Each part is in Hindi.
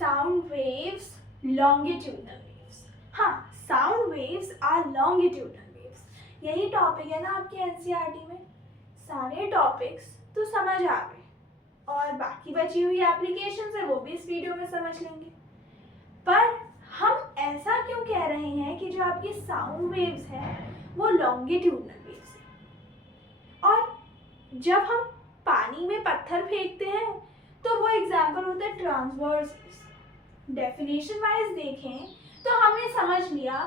sound waves, longitudinal waves. हाँ, sound waves are longitudinal waves. यही टॉपिक है ना आपके एनसीईआरटी में. सारे टॉपिक्स तो समझ आ गए और बाकी बची हुई एप्लीकेशंस है वो भी इस वीडियो में समझ लेंगे. पर हम ऐसा क्यों कह रहे हैं कि जो आपकी साउंड वेव्स हैं वो लॉन्गिट्यूडनल वेव्स हैं. और जब हम पानी में पत्थर फेंकते हैं तो वो एग्जाम्पल होता है ट्रांसवर्स. डेफिनेशन वाइज देखें तो हमने समझ लिया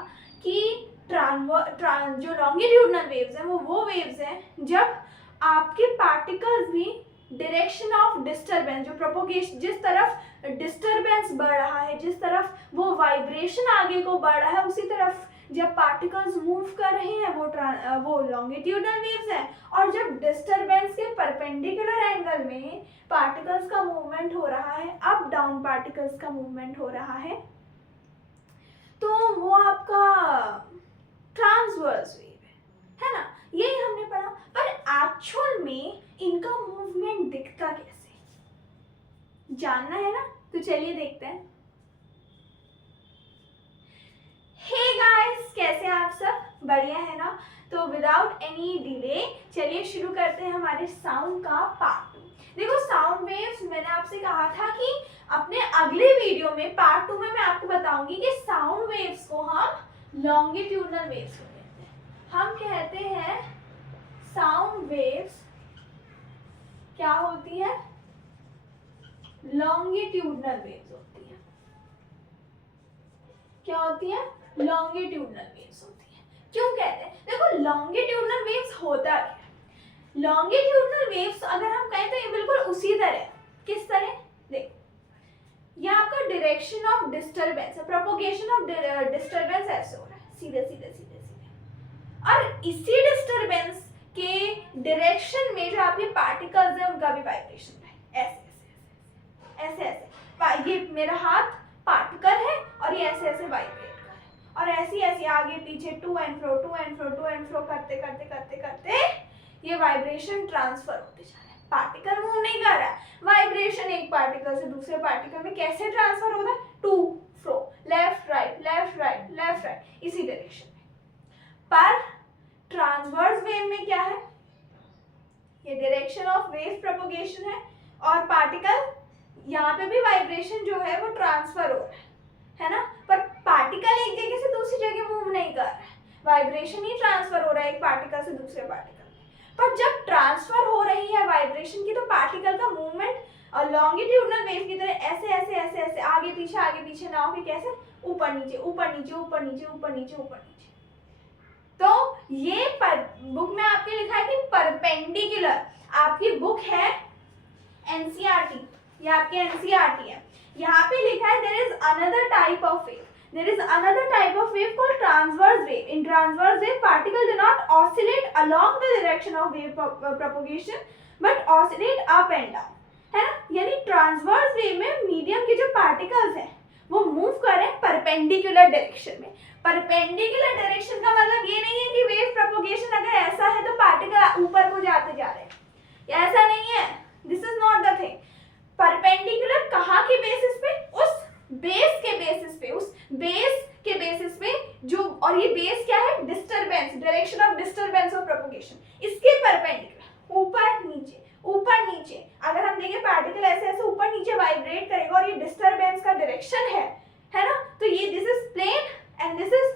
कि जो लॉन्गिट्यूडनल वेव्स हैं वो वेव्स हैं जब आपके पार्टिकल्स भी डायरेक्शन ऑफ डिस्टरबेंस, जो प्रोपोगेशन, जिस तरफ डिस्टरबेंस बढ़ रहा है, जिस तरफ वो वाइब्रेशन आगे को बढ़ रहा है, उसी तरफ जब पार्टिकल्स मूव कर रहे हैं वो लॉन्गिट्यूडनल वेव्स हैं. और जब डिस्टरबेंस के परपेंडिकुलर एंगल में पार्टिकल्स का मूवमेंट हो रहा है, अप डाउन पार्टिकल्स का मूवमेंट हो रहा है, तो वो आपका ट्रांसवर्स वेव है ना. यही हमने पढ़ा. पर एक्चुअल में इनका मूवमेंट दिखता कैसे, जानना है ना, तो चलिए देखते हैं. हे गाइस, कैसे आप सब? बढ़िया है ना. तो विदाउट एनी डिले चलिए शुरू करते हैं हमारे साउंड का पार्ट 2. देखो, साउंड वेव्स मैंने आपसे कहा था कि अपने अगले वीडियो में पार्ट 2 में मैं आपको बताऊंगी कि साउंड वेव्स को हम लॉन्गिट्यूडनल वेव्स को कहते हैं. हम कहते हैं साउंड वेव्स क्या होती है? लॉन्गिट्यूडनल वेव्स होती है. क्या होती है? लॉन्गिट्यूडनल वेव्स होती है. क्यों कहते हैं? देखो, लॉन्गिट्यूडनल वेव्स होता है. लॉन्गिट्यूडनल वेव्स अगर हम कहें तो ये बिल्कुल उसी तरह. किस तरह? देखो, ये आपका डायरेक्शन ऑफ डिस्टरबेंस है, प्रोपोगेशन ऑफ डिस्टरबेंस ऐसे हो रहा है, सीधे सीधे सीधे सीधे. और इसी डिस्टरबेंस के डायरेक्शन में जो आपके पार्टिकल्स हैं उनका भी वाइब्रेशन है. ऐसे ऐसे ऐसे ऐसे. ये मेरा हाथ पार्टिकल है और ये ऐसे ऐसे वाइब्रेट कर रहा है. और ऐसे ऐसे आगे पीछे टू एंड फ्रो करते करते करते करते ये वाइब्रेशन ट्रांसफर होते जा रहा है. पार्टिकल मूव नहीं कर रहा है. वाइब्रेशन एक पार्टिकल से दूसरे पार्टिकल में कैसे ट्रांसफर होता है? To fro, left right left right left right, इसी डायरेक्शन में. पर ट्रांसवर्स वेव में क्या है? ये डायरेक्शन ऑफ वेव प्रोपोगेशन है और पार्टिकल यहाँ पे भी वाइब्रेशन जो है वो ट्रांसफर हो रहा है ना. पर पार्टिकल एक जगह से दूसरी जगह मूव नहीं कर रहा है, वाइब्रेशन ही ट्रांसफर हो रहा है एक पार्टिकल से दूसरे पार्टिकल में. पर जब ट्रांसफर हो रही है वाइब्रेशन की तो पार्टिकल का मूवमेंट लॉन्गिट्यूडनल वेव की तरह ऐसे ऐसे ऐसे ऐसे आगे पीछे ना होके कैसे ऊपर नीचे ऊपर नीचे ऊपर नीचे ऊपर नीचे ऊपर नीचे. तो ये बुक में आपके लिखा है कि परपेंडिकुलर. आपकी बुक है एनसीईआरटी, ये आपके एनसीईआरटी है. यहाँ पे लिखा है there is another type of wave. There is another type of wave called transverse wave. In transverse wave, particles do not oscillate along the direction of wave propagation, but oscillate up and down. है ना. यानी ट्रांसवर्स वेव में मीडियम के जो पार्टिकल्स हैं वो मूव कर रहे हैं परपेंडिकुलर डायरेक्शन में. परपेंडिकुलर डायरेक्शन का मतलब ये नहीं है कि वेव प्रोपोगेशन अगर ऐसा है तो पार्टिकल ऊपर को जाते जा रहे हैं, ऐसा नहीं है. This is not the thing. Perpendicular कहाँ के बेसिस पे? उस बेस के बेसिस पे, उस बेस के बेसिस पे जो, और ये बेस क्या है? Disturbance, direction of disturbance of propagation, इसके परपेंडिकुलर ऊपर नीचे ऊपर नीचे. अगर हम देखें पार्टिकल ऐसे ऐसे ऊपर नीचे वाइब्रेट करेगा और ये डिस्टरबेंस का डायरेक्शन है ना, तो ये this is plane and this is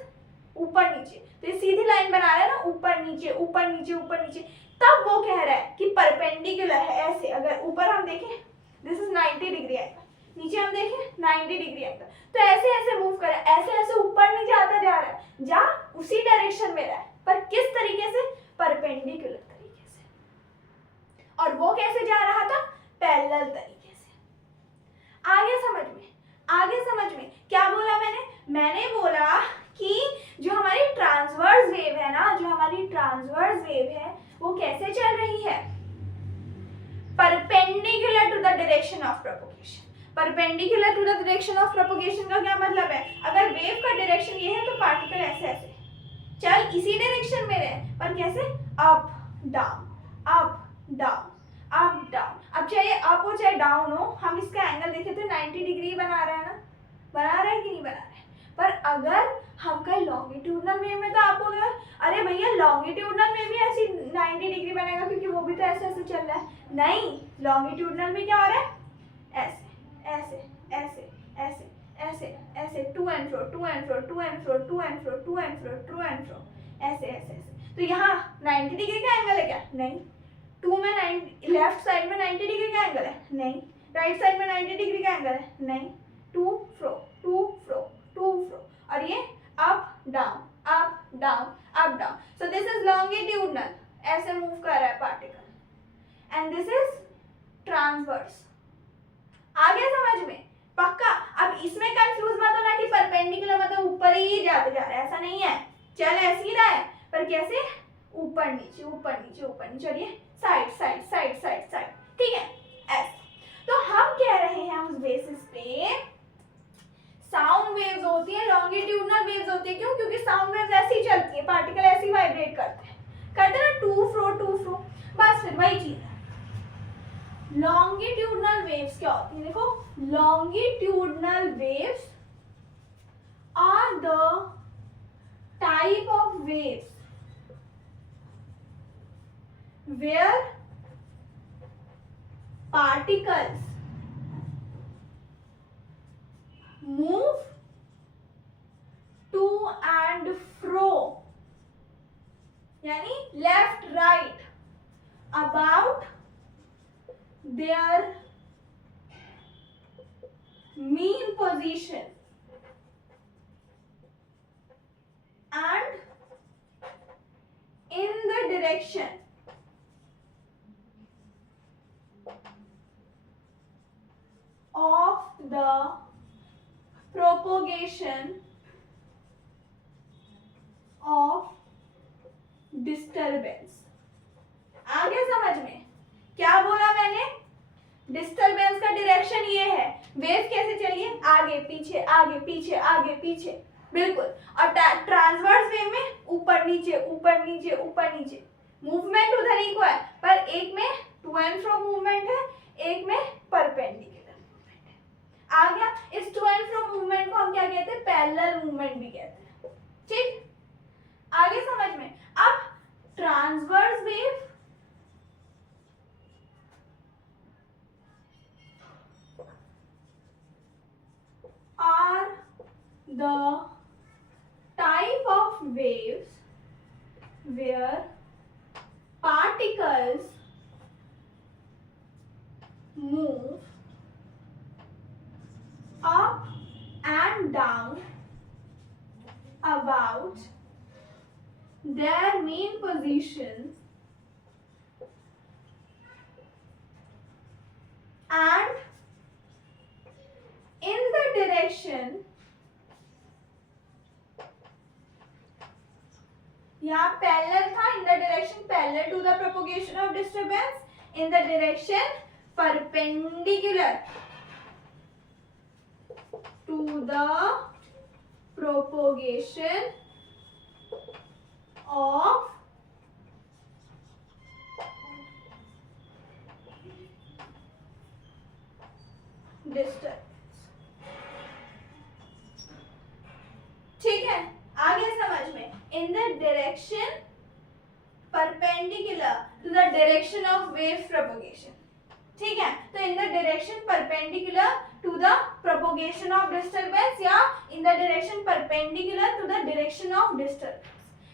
ऊपर नीचे. तो ये सीधी लाइन बना रहा है ना, ऊपर नीचे ऊपर नीचे ऊपर नीचे. तब वो कह रहा है कि परपेंडिकुलर है. ऐसे अगर ऊपर हम देखें दिस इज 90 डिग्री एंगल, नीचे हम देखें 90 डिग्री एंगल, तो ऐसे ऐसे मूव कर रहा है, ऐसे ऐसे ऊपर नहीं जाता जा रहा है, जा उसी डायरेक्शन में रहा है. पर किस तरीके से? परपेंडिकुलर तरीके से. और वो कैसे जा रहा था? पैरेलल तरीके से. आगे समझ में क्या बोला मैंने बोला कि जो हमारी ट्रांसवर्स वेव है ना, जो हमारी ट्रांसवर्स वेव है वो कैसे चल रही है? Perpendicular to the direction of propagation. Perpendicular to the direction of propagation का क्या मतलब है? अगर वेव का डायरेक्शन ये है तो पार्टिकल ऐसे ऐसे चल इसी डायरेक्शन में रहे, पर कैसे? Up down up down up down. अब चाहे अप हो चाहे डाउन हो, हम इसका एंगल देखे तो 90 डिग्री बना रहा है ना, बना रहा है कि नहीं बना रहा है। पर अगर हम कहीं लॉन्गिट्यूडनल वेव में तो आप हो गया अरे भैया लॉन्गिट्यूडनल में भी ऐसी 90 डिग्री बनेगा क्योंकि वो भी तो ऐसे ऐसे चल रहा है। नहीं, लॉन्गिट्यूडनल में क्या हो रहा है, ऐसे ऐसे ऐसे ऐसे ऐसे ऐसे, to and fro to and fro to and fro to and fro to and fro to and fro, ऐसे ऐसे ऐसे। तो यहाँ 90 डिग्री का एंगल है क्या, नहीं। टू में 90, लेफ्ट साइड में 90 डिग्री का एंगल है, नहीं। राइट साइड में 90 डिग्री का एंगल है, नहीं। To fro to fro to fro, और ये up down up down up down. So this is longitudinal, ऐसे मूव कर रहा है particle, and this is transverse. आ गया समझ में, पक्का। अब इसमें कंफ्यूज मत होना कि परपेंडिकुलर मतलब ऊपर ही जाते जा रहा है, ऐसा नहीं है, चल ऐसे ही रहा है पर कैसे, ऊपर नीचे ऊपर नीचे ऊपर नीचे, और ये side side side side side, ठीक है ऐसे। तो हम कह रहे हैं उस बेसिस पे साउंड वेव्स होती है, लॉन्गिट्यूडनल वेव्स होती है। क्यों, क्योंकि साउंड वेव्स ऐसी चलती है, पार्टिकल ऐसे ही वाइब्रेट करते हैं ना, टू फ्रो, बस फिर वही चीज है। लॉन्गिट्यूडनल वेव्स क्या होती है, देखो longitudinal waves are the type of waves where particles move to and fro, यानी left right about their mean position and in the direction of the propagation of disturbance। आ गया समझ में, क्या बोला मैंने, डिस्टरबेंस का डायरेक्शन ये है, वेव कैसे चलिए, आगे पीछे आगे पीछे आगे पीछे, बिल्कुल। और ट्रांसवर्स वेव में ऊपर नीचे ऊपर नीचे ऊपर नीचे, मूवमेंट उधर ही को है, पर एक में टू एंड फ्रो मूवमेंट है, एक में परपेंडिकुलर मूवमेंट है। आ गया, इस टू एंड फ्रो मूवमेंट को हम क्या कहते हैं, पैरेलल मूवमेंट भी कहते हैं, ठीक। आगे समझ में। अब transverse wave are the type of waves where particles move up and down about their mean positions and in the direction, यहाँ पैरेलल था, in the direction parallel to the propagation of disturbance, in the direction perpendicular to the propagation of disturbance, ठीक है। आगे समझ में, in the direction perpendicular to the direction of wave propagation, ठीक है। तो in the direction perpendicular to the propagation of disturbance या in the direction perpendicular to the direction of disturbance,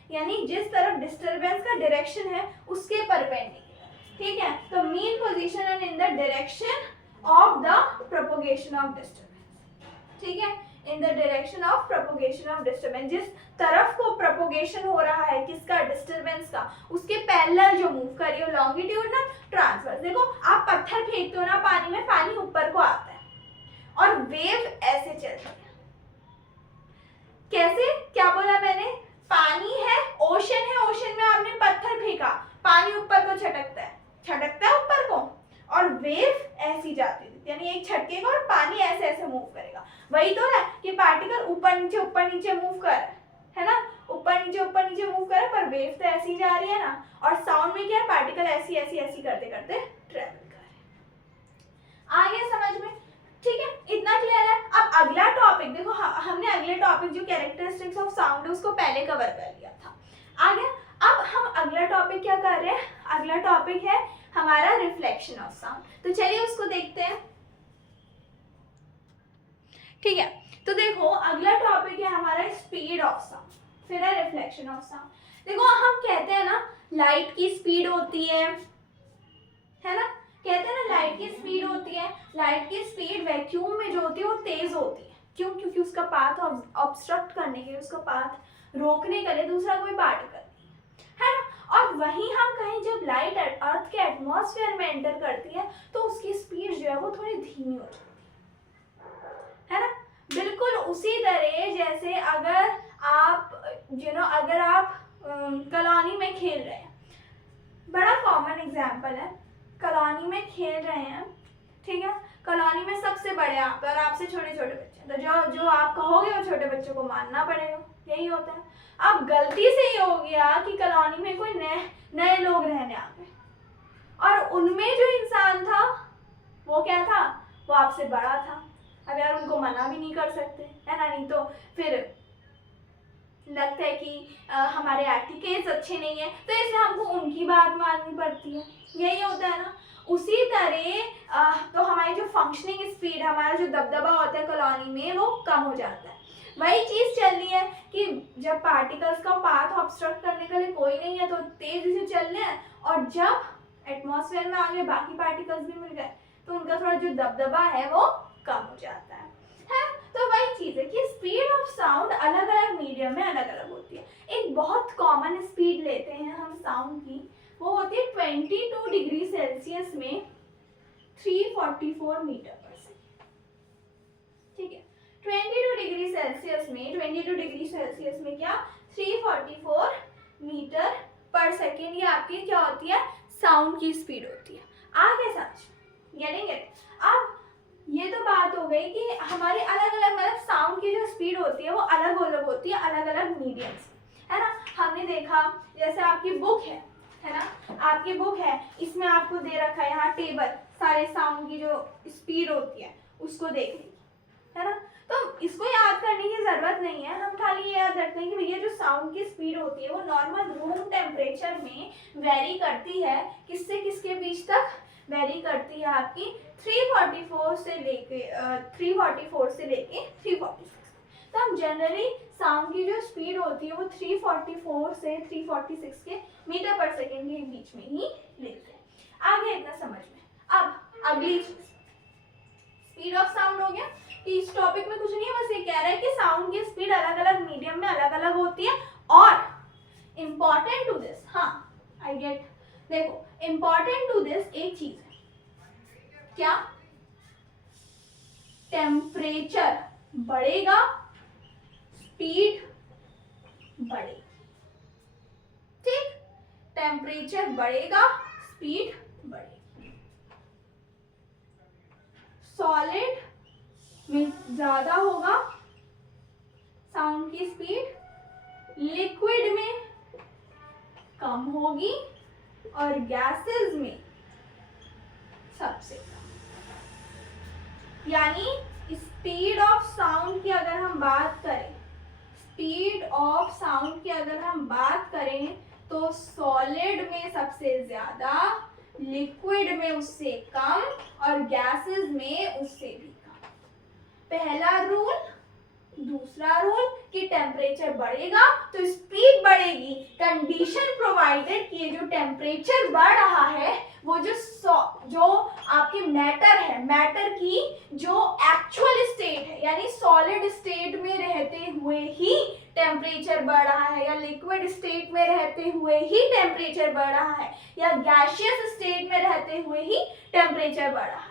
यानी जिस तरफ डिस्टरबेंस का डायरेक्शन है उसके परपेंडिकुलर, ठीक है। तो mean position and in the direction of the propagation of disturbance, ठीक है, in the direction of propagation of disturbance, जिस तरफ को प्रोपगेशन हो रहा है किसका, डिस्टरबेंस का, उसके पैरेलल जो मूव कर रही हो, लॉन्गिट्यूडनल ट्रांसवर्स। देखो आप पत्थर फेंकते हो ना पानी में, पानी ऊपर को आता है और वेव ऐसे चलती है, कैसे, क्या बोला मैंने, पानी है, ओशन है, ओशन में आपने पत्थर फेंका, पानी ऊपर को छटकता है ऊपर को, और वेव ऐसी जाती है, यानी एक छटकेगा और पानी ऐसे ऐसे मूव करेगा। वही तो है कि पार्टिकल ऊपर नीचे मूव कर रहा है ना, ऊपर नीचे मूव कर रहा है, पर वेव तो ऐसी जा रही है ना। और साउंड में क्या है, पार्टिकल ऐसी ऐसी ऐसी करते करते ट्रेवल कर रहे हैं। आ गया समझ में? ठीक है, इतना क्लियर है। अब अगला टॉपिक देखो, हमने अगले टॉपिक जो कैरेक्टरिस्टिक्स ऑफ साउंड है उसको पहले कवर कर लिया था। आ गया। अब हम अगला टॉपिक क्या कर रहे हैं? अगला टॉपिक है हमारा रिफ्लेक्शन ऑफ साउंड। तो चलिए उसको देखते हैं। ठीक है, तो देखो अगला टॉपिक है हमारा स्पीड ऑफ साउंड, फिर है रिफ्लेक्शन ऑफ साउंड। देखो हम कहते हैं ना लाइट की स्पीड होती है ना, कहते हैं ना लाइट की स्पीड होती है। लाइट की स्पीड वैक्यूम में जो होती है वो तेज होती है। क्यों? क्योंकि उसका पाथ ऑब्स्ट्रक्ट करने के लिए, उसका पाथ रोकने के लिए दूसरा कोई पार्टिकल है ना। और वहीं हम कहीं जब लाइट अर्थ के एटमॉस्फेयर में एंटर करती है तो उसकी स्पीड जो है वो थोड़ी धीमी हो जाती है ना। बिल्कुल उसी तरह जैसे अगर आप अगर आप कॉलोनी में खेल रहे हैं, बड़ा कॉमन एग्जांपल है, कॉलोनी में खेल रहे हैं, ठीक है, कॉलोनी में सबसे बड़े आप और आपसे छोटे छोटे बच्चे, तो जो आप कहोगे वो छोटे बच्चों को मानना पड़ेगा, यही होता है। अब गलती से ये हो गया कि कॉलोनी में कोई नए लोग रहने आ गए और उनमें जो इंसान था वो क्या था? वो आपसे बड़ा था। अब यार उनको मना भी नहीं कर सकते है ना, नहीं तो फिर लगता है कि हमारे एटिकेट्स अच्छे नहीं है, तो इसलिए हमको उनकी बात माननी पड़ती है, यही होता है ना। उसी तरह तो हमारी जो फंक्शनिंग स्पीड, हमारा जो दबदबा होता है कॉलोनी में वो कम हो जाता है। वही चीज़ चल रही है कि जब पार्टिकल्स का पाथ ऑब्स्ट्रक्ट करने के लिए कोई नहीं है तो तेजी से चल रहे हैं, और जब एटमॉस्फेयर में आगे बाकी पार्टिकल्स भी मिल गए तो उनका थोड़ा जो दबदबा है वो कम हो जाता है। तो वही चीज़ है कि स्पीड ऑफ साउंड अलग अलग मीडियम में अलग अलग होती है। एक बहुत कॉमन स्पीड लेते हैं हम साउंड की, वो होती है 22 डिग्री सेल्सियस में 344 मीटर पर सेकेंड। ठीक है, 22 डिग्री सेल्सियस में क्या 344 मीटर पर सेकेंड, ये आपकी क्या होती है? साउंड की स्पीड होती है। आगे समझ गेटिंग इट? अब ये तो बात हो गई कि हमारे अलग अलग मतलब साउंड की जो स्पीड होती है वो अलग अलग होती है, अलग अलग मीडियम से, है ना। हमने देखा जैसे आपकी बुक है ना, आपकी बुक है, इसमें आपको दे रखा है यहाँ टेबल, सारे साउंड की जो स्पीड होती है उसको देख लीजिए, है ना। तो इसको याद करने की ज़रूरत नहीं है, हम खाली ये याद रखते हैं कि भैया जो साउंड की स्पीड होती है वो नॉर्मल रूम टेम्परेचर में वेरी करती है, किससे किसके बीच तक वेरी करती है? आपकी 344 से लेके 346। तो हम जनरली साउंड की जो स्पीड होती है वो 344 से 346 के मीटर पर सेकेंड के बीच में ही लेते हैं। आगे इतना समझ में। अब अगली चीज स्पीड ऑफ साउंड हो गया कि इस टॉपिक में कुछ नहीं है, बस ये कह रहा है कि साउंड की स्पीड अलग अलग मीडियम में अलग अलग होती है। और इम्पॉर्टेंट टू दिस, हाँ आई गेट, देखो इम्पॉर्टेंट टू दिस एक चीज है, क्या? टेम्परेचर बढ़ेगा, स्पीड बढ़ेगी। ठीक, टेम्परेचर बढ़ेगा, स्पीड बढ़ेगी। सॉलिड में ज्यादा होगा साउंड की स्पीड, लिक्विड में कम होगी, और गैसेस में सबसे कम। यानी स्पीड ऑफ साउंड की अगर हम बात करें, तो सॉलिड में सबसे ज्यादा, लिक्विड में उससे कम, और गैसेस में उससे भी कम। पहला रूल, दूसरा रूल कि टेम्परेचर बढ़ेगा तो स्पीड बढ़ेगी, कंडीशन प्रोवाइडेड कि जो टेम्परेचर बढ़ रहा है वो जो आपकी मैटर की जो एक्चुअल स्टेट है, यानी सॉलिड स्टेट में रहते हुए ही टेम्परेचर बढ़ रहा है, या लिक्विड स्टेट में रहते हुए ही टेम्परेचर बढ़ रहा है, या गैसियस स्टेट में रहते हुए ही टेम्परेचर बढ़ रहा है।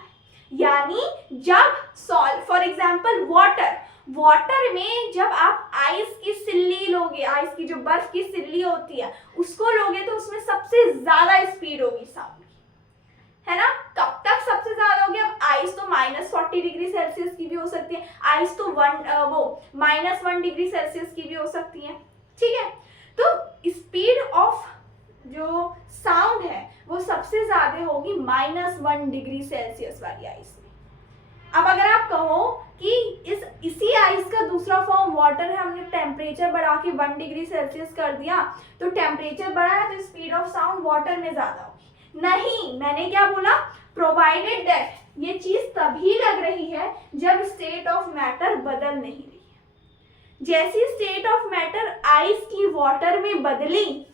यानी जब फॉर एग्जाम्पल वाटर में जब आप आइस की सिल्ली लोगे, आइस की जो बर्फ की सिल्ली होती है उसको लोगे तो उसमें सबसे ज्यादा स्पीड होगी साउंड की, है ना। कब तक सबसे ज्यादा होगी? अब आइस तो -40 डिग्री सेल्सियस की भी हो सकती है, आइस तो -1 डिग्री सेल्सियस की भी हो सकती है, ठीक है। तो स्पीड ऑफ जो साउंड है वो सबसे ज्यादा होगी -1 डिग्री सेल्सियस वाली आइस में। अब अगर आप कहो कि इसी आइस का दूसरा फॉर्म वाटर है, हमने टेम्परेचर बढ़ा के 1 डिग्री सेल्सियस कर दिया, तो टेम्परेचर बढ़ा है तो स्पीड ऑफ साउंड वाटर में ज्यादा होगी। नहीं, मैंने क्या बोला, प्रोवाइडेड दैट, ये चीज तभी लग रही है जब स्टेट ऑफ मैटर बदल नहीं रही है। जैसी स्टेट ऑफ मैटर आइस की वाटर में बदली,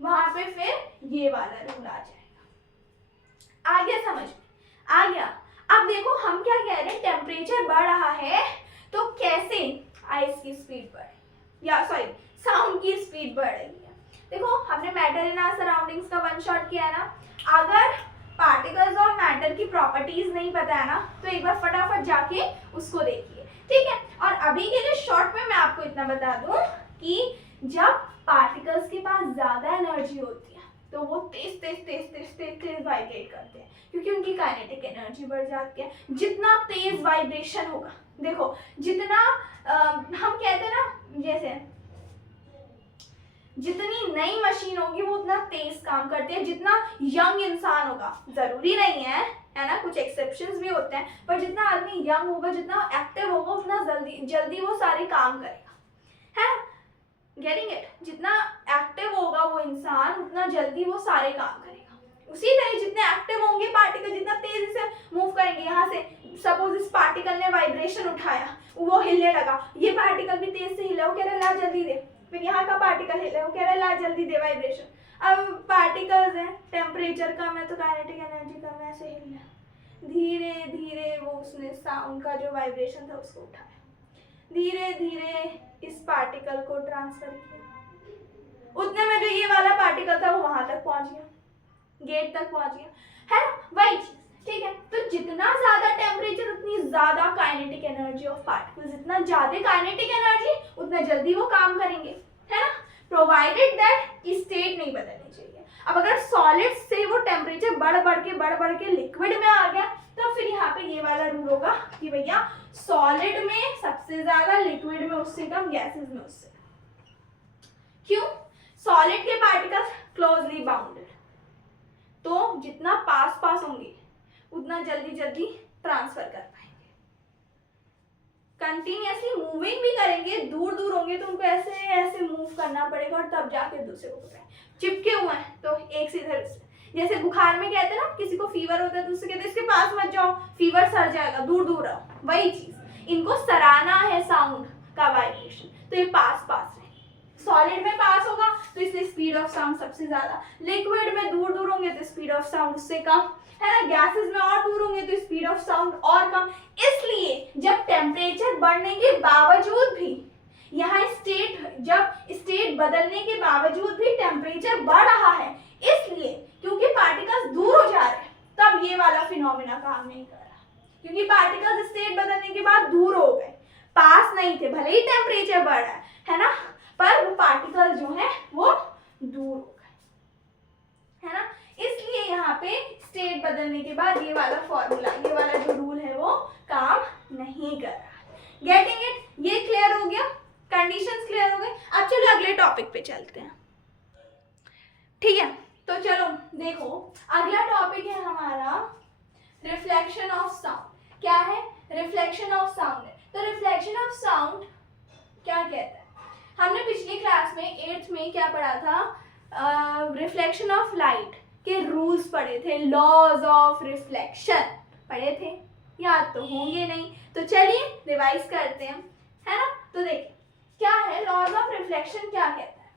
वहां पे फिर ये वाला रूल आ जाएगा। आ गया समझ में? आ गया। अब देखो हम क्या कह रहे हैं, टेम्परेचर बढ़ रहा है तो कैसे आइस की स्पीड बढ़ रही है, या सॉरी साउंड की स्पीड बढ़ रही है। देखो हमने मैटर इन आवर सराउंडिंग्स का वन शॉट किया ना। अगर पार्टिकल्स और मैटर की प्रॉपर्टीज नहीं पता है ना, तो एक बार फटाफट जाके उसको देखिए, ठीक है। और अभी के लिए शॉर्ट में मैं आपको इतना बता दूं कि जब पार्टिकल्स के पास ज्यादा एनर्जी होती है तो वो तेज तेज तेज तेज तेज तेज वाइब्रेट करते हैं, क्योंकि उनकी काइनेटिक एनर्जी बढ़ जाती है। जितना तेज वाइब्रेशन होगा, देखो जितना हम कहते हैं ना, जैसे जितनी नई मशीन होगी वो उतना तेज काम करती है। जितना यंग इंसान होगा, जरूरी नहीं है ना, कुछ एक्सेप्शंस भी होते हैं, पर जितना आदमी यंग होगा, जितना एक्टिव होगा, उतना जल्दी वो सारे काम करेगा, है ना, गेटिंग इट। जितना एक्टिव होगा वो इंसान, उतना जल्दी वो सारे काम करेगा। उसी तरह जितने एक्टिव होंगे पार्टिकल, जितना तेजी से मूव करेंगे, यहाँ से सपोज इस पार्टिकल ने वाइब्रेशन उठाया, वो हिलने लगा, ये पार्टिकल भी तेज से हिला, वो कह रहा है ला जल्दी दे। फिर यहाँ का पार्टिकल हिला, वो कह रहा है ला जल्दी दे वाइब्रेशन। अब पार्टिकल्स हैं, टेम्परेचर कम है तो काइनेटिक एनर्जी कम है, ऐसे हिलना, धीरे धीरे वो उसने साउंड का जो वाइब्रेशन था उसको उठाया, धीरे धीरे इस पार्टिकल को ट्रांसफर किया। उतने में जो ये वाला पार्टिकल था वो वहां तक पहुंच गया, गेट तक पहुंच गया, है ना, वही चीज, ठीक है। तो जितना ज्यादा टेम्परेचर उतनी ज्यादा काइनेटिक एनर्जी ऑफ पार्टिकल, जितना ज्यादा काइनेटिक एनर्जी उतना जल्दी वो काम करेंगे, है ना, प्रोवाइडेड दैट स्टेट नहीं बदलनी चाहिए। अब अगर सॉलिड से वो टेम्परेचर बढ़ के लिक्विड में आ गया, तो फिर यहाँ पे ये वाला रूल होगा कि भैया सॉलिड में सबसे ज्यादा, लिक्विड में उससे कम, गैसेस में उससे कम। क्यों? सॉलिड के पार्टिकल्स क्लोजली बाउंडेड, तो जितना पास पास होंगे उतना जल्दी ट्रांसफर कर पाएंगे। कंटिन्यूअसली मूविंग भी करेंगे, दूर होंगे तो उनको ऐसे ऐसे मूव करना पड़ेगा और तब जाके दूसरे को पकड़ें। चिपके हुए हैं तो एक से इधर, जैसे बुखार में कहते हैं ना, किसी को फीवर होता है तो उससे कहते हैं इसके पास मत जाओ, फीवर सर जाएगा, दूर रहो, वही चीज। इनको सराहना है साउंड का वाइब्रेशन, तो ये पास रहे। सॉलिड में पास होगा तो इसलिए स्पीड ऑफ साउंड सबसे ज्यादा, लिक्विड में दूर होंगे तो स्पीड ऑफ साउंड उससे कम, है ना, गैसेस में और दूर होंगे तो स्पीड ऑफ साउंड और कम। इसलिए जब टेम्परेचर बढ़ने के बावजूद भी, यहाँ जब स्टेट बदलने के बावजूद भी टेम्परेचर बढ़ रहा है, इसलिए क्योंकि पार्टिकल्स दूर हो जा रहे हैं, तब ये वाला फिनोमेना काम नहीं कर रहा, क्योंकि पार्टिकल्स स्टेट बदलने के बाद दूर हो गए, पास नहीं थे, भले ही टेम्परेचर बढ़ रहा है ना, पर वो पार्टिकल जो है वो दूर हो गए, है ना। इसलिए यहाँ पे स्टेट बदलने के बाद ये वाला फॉर्मूला, ये वाला जो रूल है वो काम नहीं कर रहा। Getting it? ये क्लियर हो गया, कंडीशंस क्लियर हो गए। अब चलो अगले टॉपिक पे चलते हैं, ठीक है। तो चलो देखो, अगला टॉपिक है हमारा रिफ्लेक्शन ऑफ साउंड। क्या है? रिफ्लेक्शन ऑफ साउंड है। तो रिफ्लेक्शन ऑफ साउंड क्या कहता है? हमने पिछली क्लास में 8th में क्या पढ़ा था, रिफ्लेक्शन ऑफ लाइट के रूल्स पढ़े थे, लॉज ऑफ रिफ्लेक्शन पढ़े थे, याद तो होंगे नहीं, तो चलिए रिवाइज करते हैं, है ना। तो देखिए क्या है लॉज ऑफ रिफ्लेक्शन, क्या कहता है,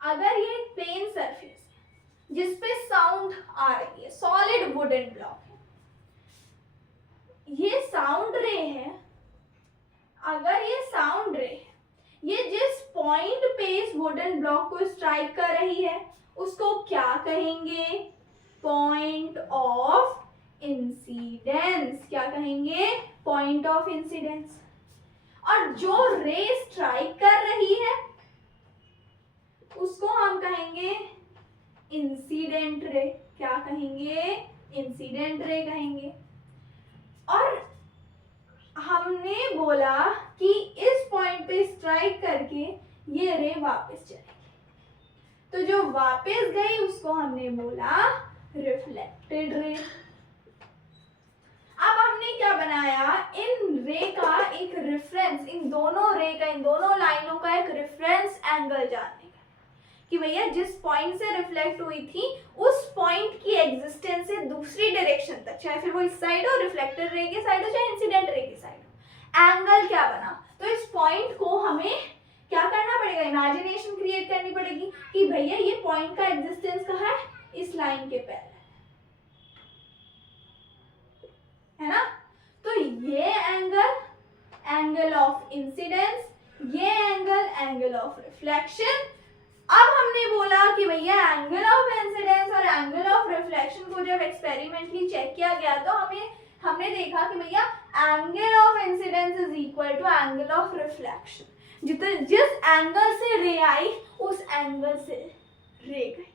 अगर ये एक प्लेन सरफेस है जिसपे साउंड आ रही है, सॉलिड वुडन ब्लॉक है, ये साउंड रे है, अगर ये साउंड रे है, ये जिस पॉइंट पे इस वुडन ब्लॉक को स्ट्राइक कर रही है उसको क्या कहेंगे? Point of incidence. क्या कहेंगे? Point of incidence. और जो रे स्ट्राइक कर रही है उसको हम कहेंगे इंसिडेंट रे। क्या कहेंगे? इंसिडेंट रे कहेंगे। और हमने बोला कि इस पॉइंट पे स्ट्राइक करके ये रे वापस चलेगी, तो जो वापस गई उसको हमने बोला रिफ्लेक्टेड रे। अब हमने क्या बनाया, इन रे का एक रेफरेंस, इन दोनों रे का, इन दोनों लाइनों का एक रेफरेंस एंगल जानने का कि भैया जिस पॉइंट से रिफ्लेक्ट हुई थी उस पॉइंट की एग्जिस्टेंस से दूसरी डायरेक्शन तक, चाहे फिर वो इस साइड हो, रिफ्लेक्टेड रे की साइड हो, चाहे इंसिडेंट रे की साइड हो, एंगल क्या बना। तो इस पॉइंट को हमें क्या करना पड़ेगा, इमेजिनेशन क्रिएट करनी पड़ेगी कि भैया ये पॉइंट का एग्जिस्टेंस कहाँ है, इस लाइन के पैरेलल है ना। तो ये एंगल, एंगल ऑफ इंसिडेंस, ये एंगल, एंगल ऑफ रिफ्लेक्शन। अब हमने बोला कि भैया एंगल ऑफ इंसिडेंस और एंगल ऑफ रिफ्लेक्शन को जब एक्सपेरिमेंटली चेक किया गया तो हमने देखा कि भैया angle of incidence is equal to angle of reflection. जिस एंगल से रे आई उस एंगल से रे गई।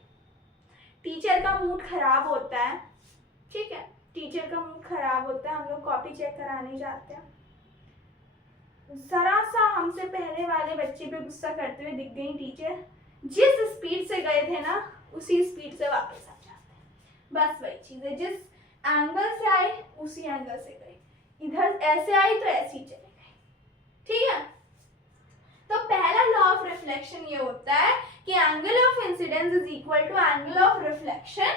टीचर का मूड खराब होता है, ठीक है, टीचर का मूड खराब होता है, हम लोग कॉपी चेक कराने जाते हैं, जरा सा हमसे पहले वाले बच्चे पे गुस्सा करते हुए दिख गई टीचर, जिस स्पीड से गए थे ना उसी स्पीड से वापस आ जाते हैं। बस वही चीज है, जिस एंगल से आए उसी एंगल से गए, इधर ऐसे आई तो ऐसे ही चले गए, ठीक है। तो पहला लॉ ऑफ रिफ्लेक्शन ये होता है कि angle of incidence is equal to angle of reflection,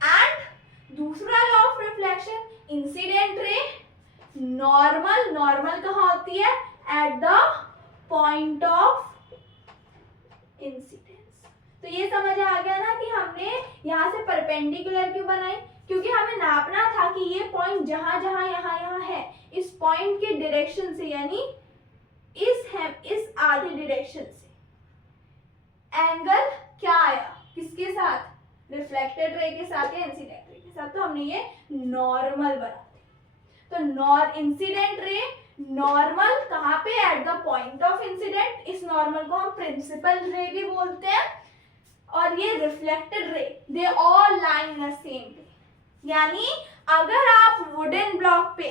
and दूसरा law of reflection, incident ray normal, normal कहाँ होती है, at the point of incidence. तो ये समझ आ गया ना कि हमने यहाँ से परपेंडिकुलर क्यों बनाई, क्योंकि हमें नापना था कि ये पॉइंट जहां जहां यहाँ है, इस पॉइंट के डायरेक्शन से, यानी इस आधे डायरेक्शन से एंगल क्या आया, किसके साथ, रिफ्लेक्टेड रे के साथ या इंसिडेंट रे के साथ। तो हमने ये नॉर्मल बना दी। तो इंसिडेंट रे नॉर्मल कहाँ पे, eight the point of incident, इस नॉर्मल को हम प्रिंसिपल रे भी बोलते हैं, और ये reflected ray, they all line in the same way. यानी अगर आप वुडन ब्लॉक पे,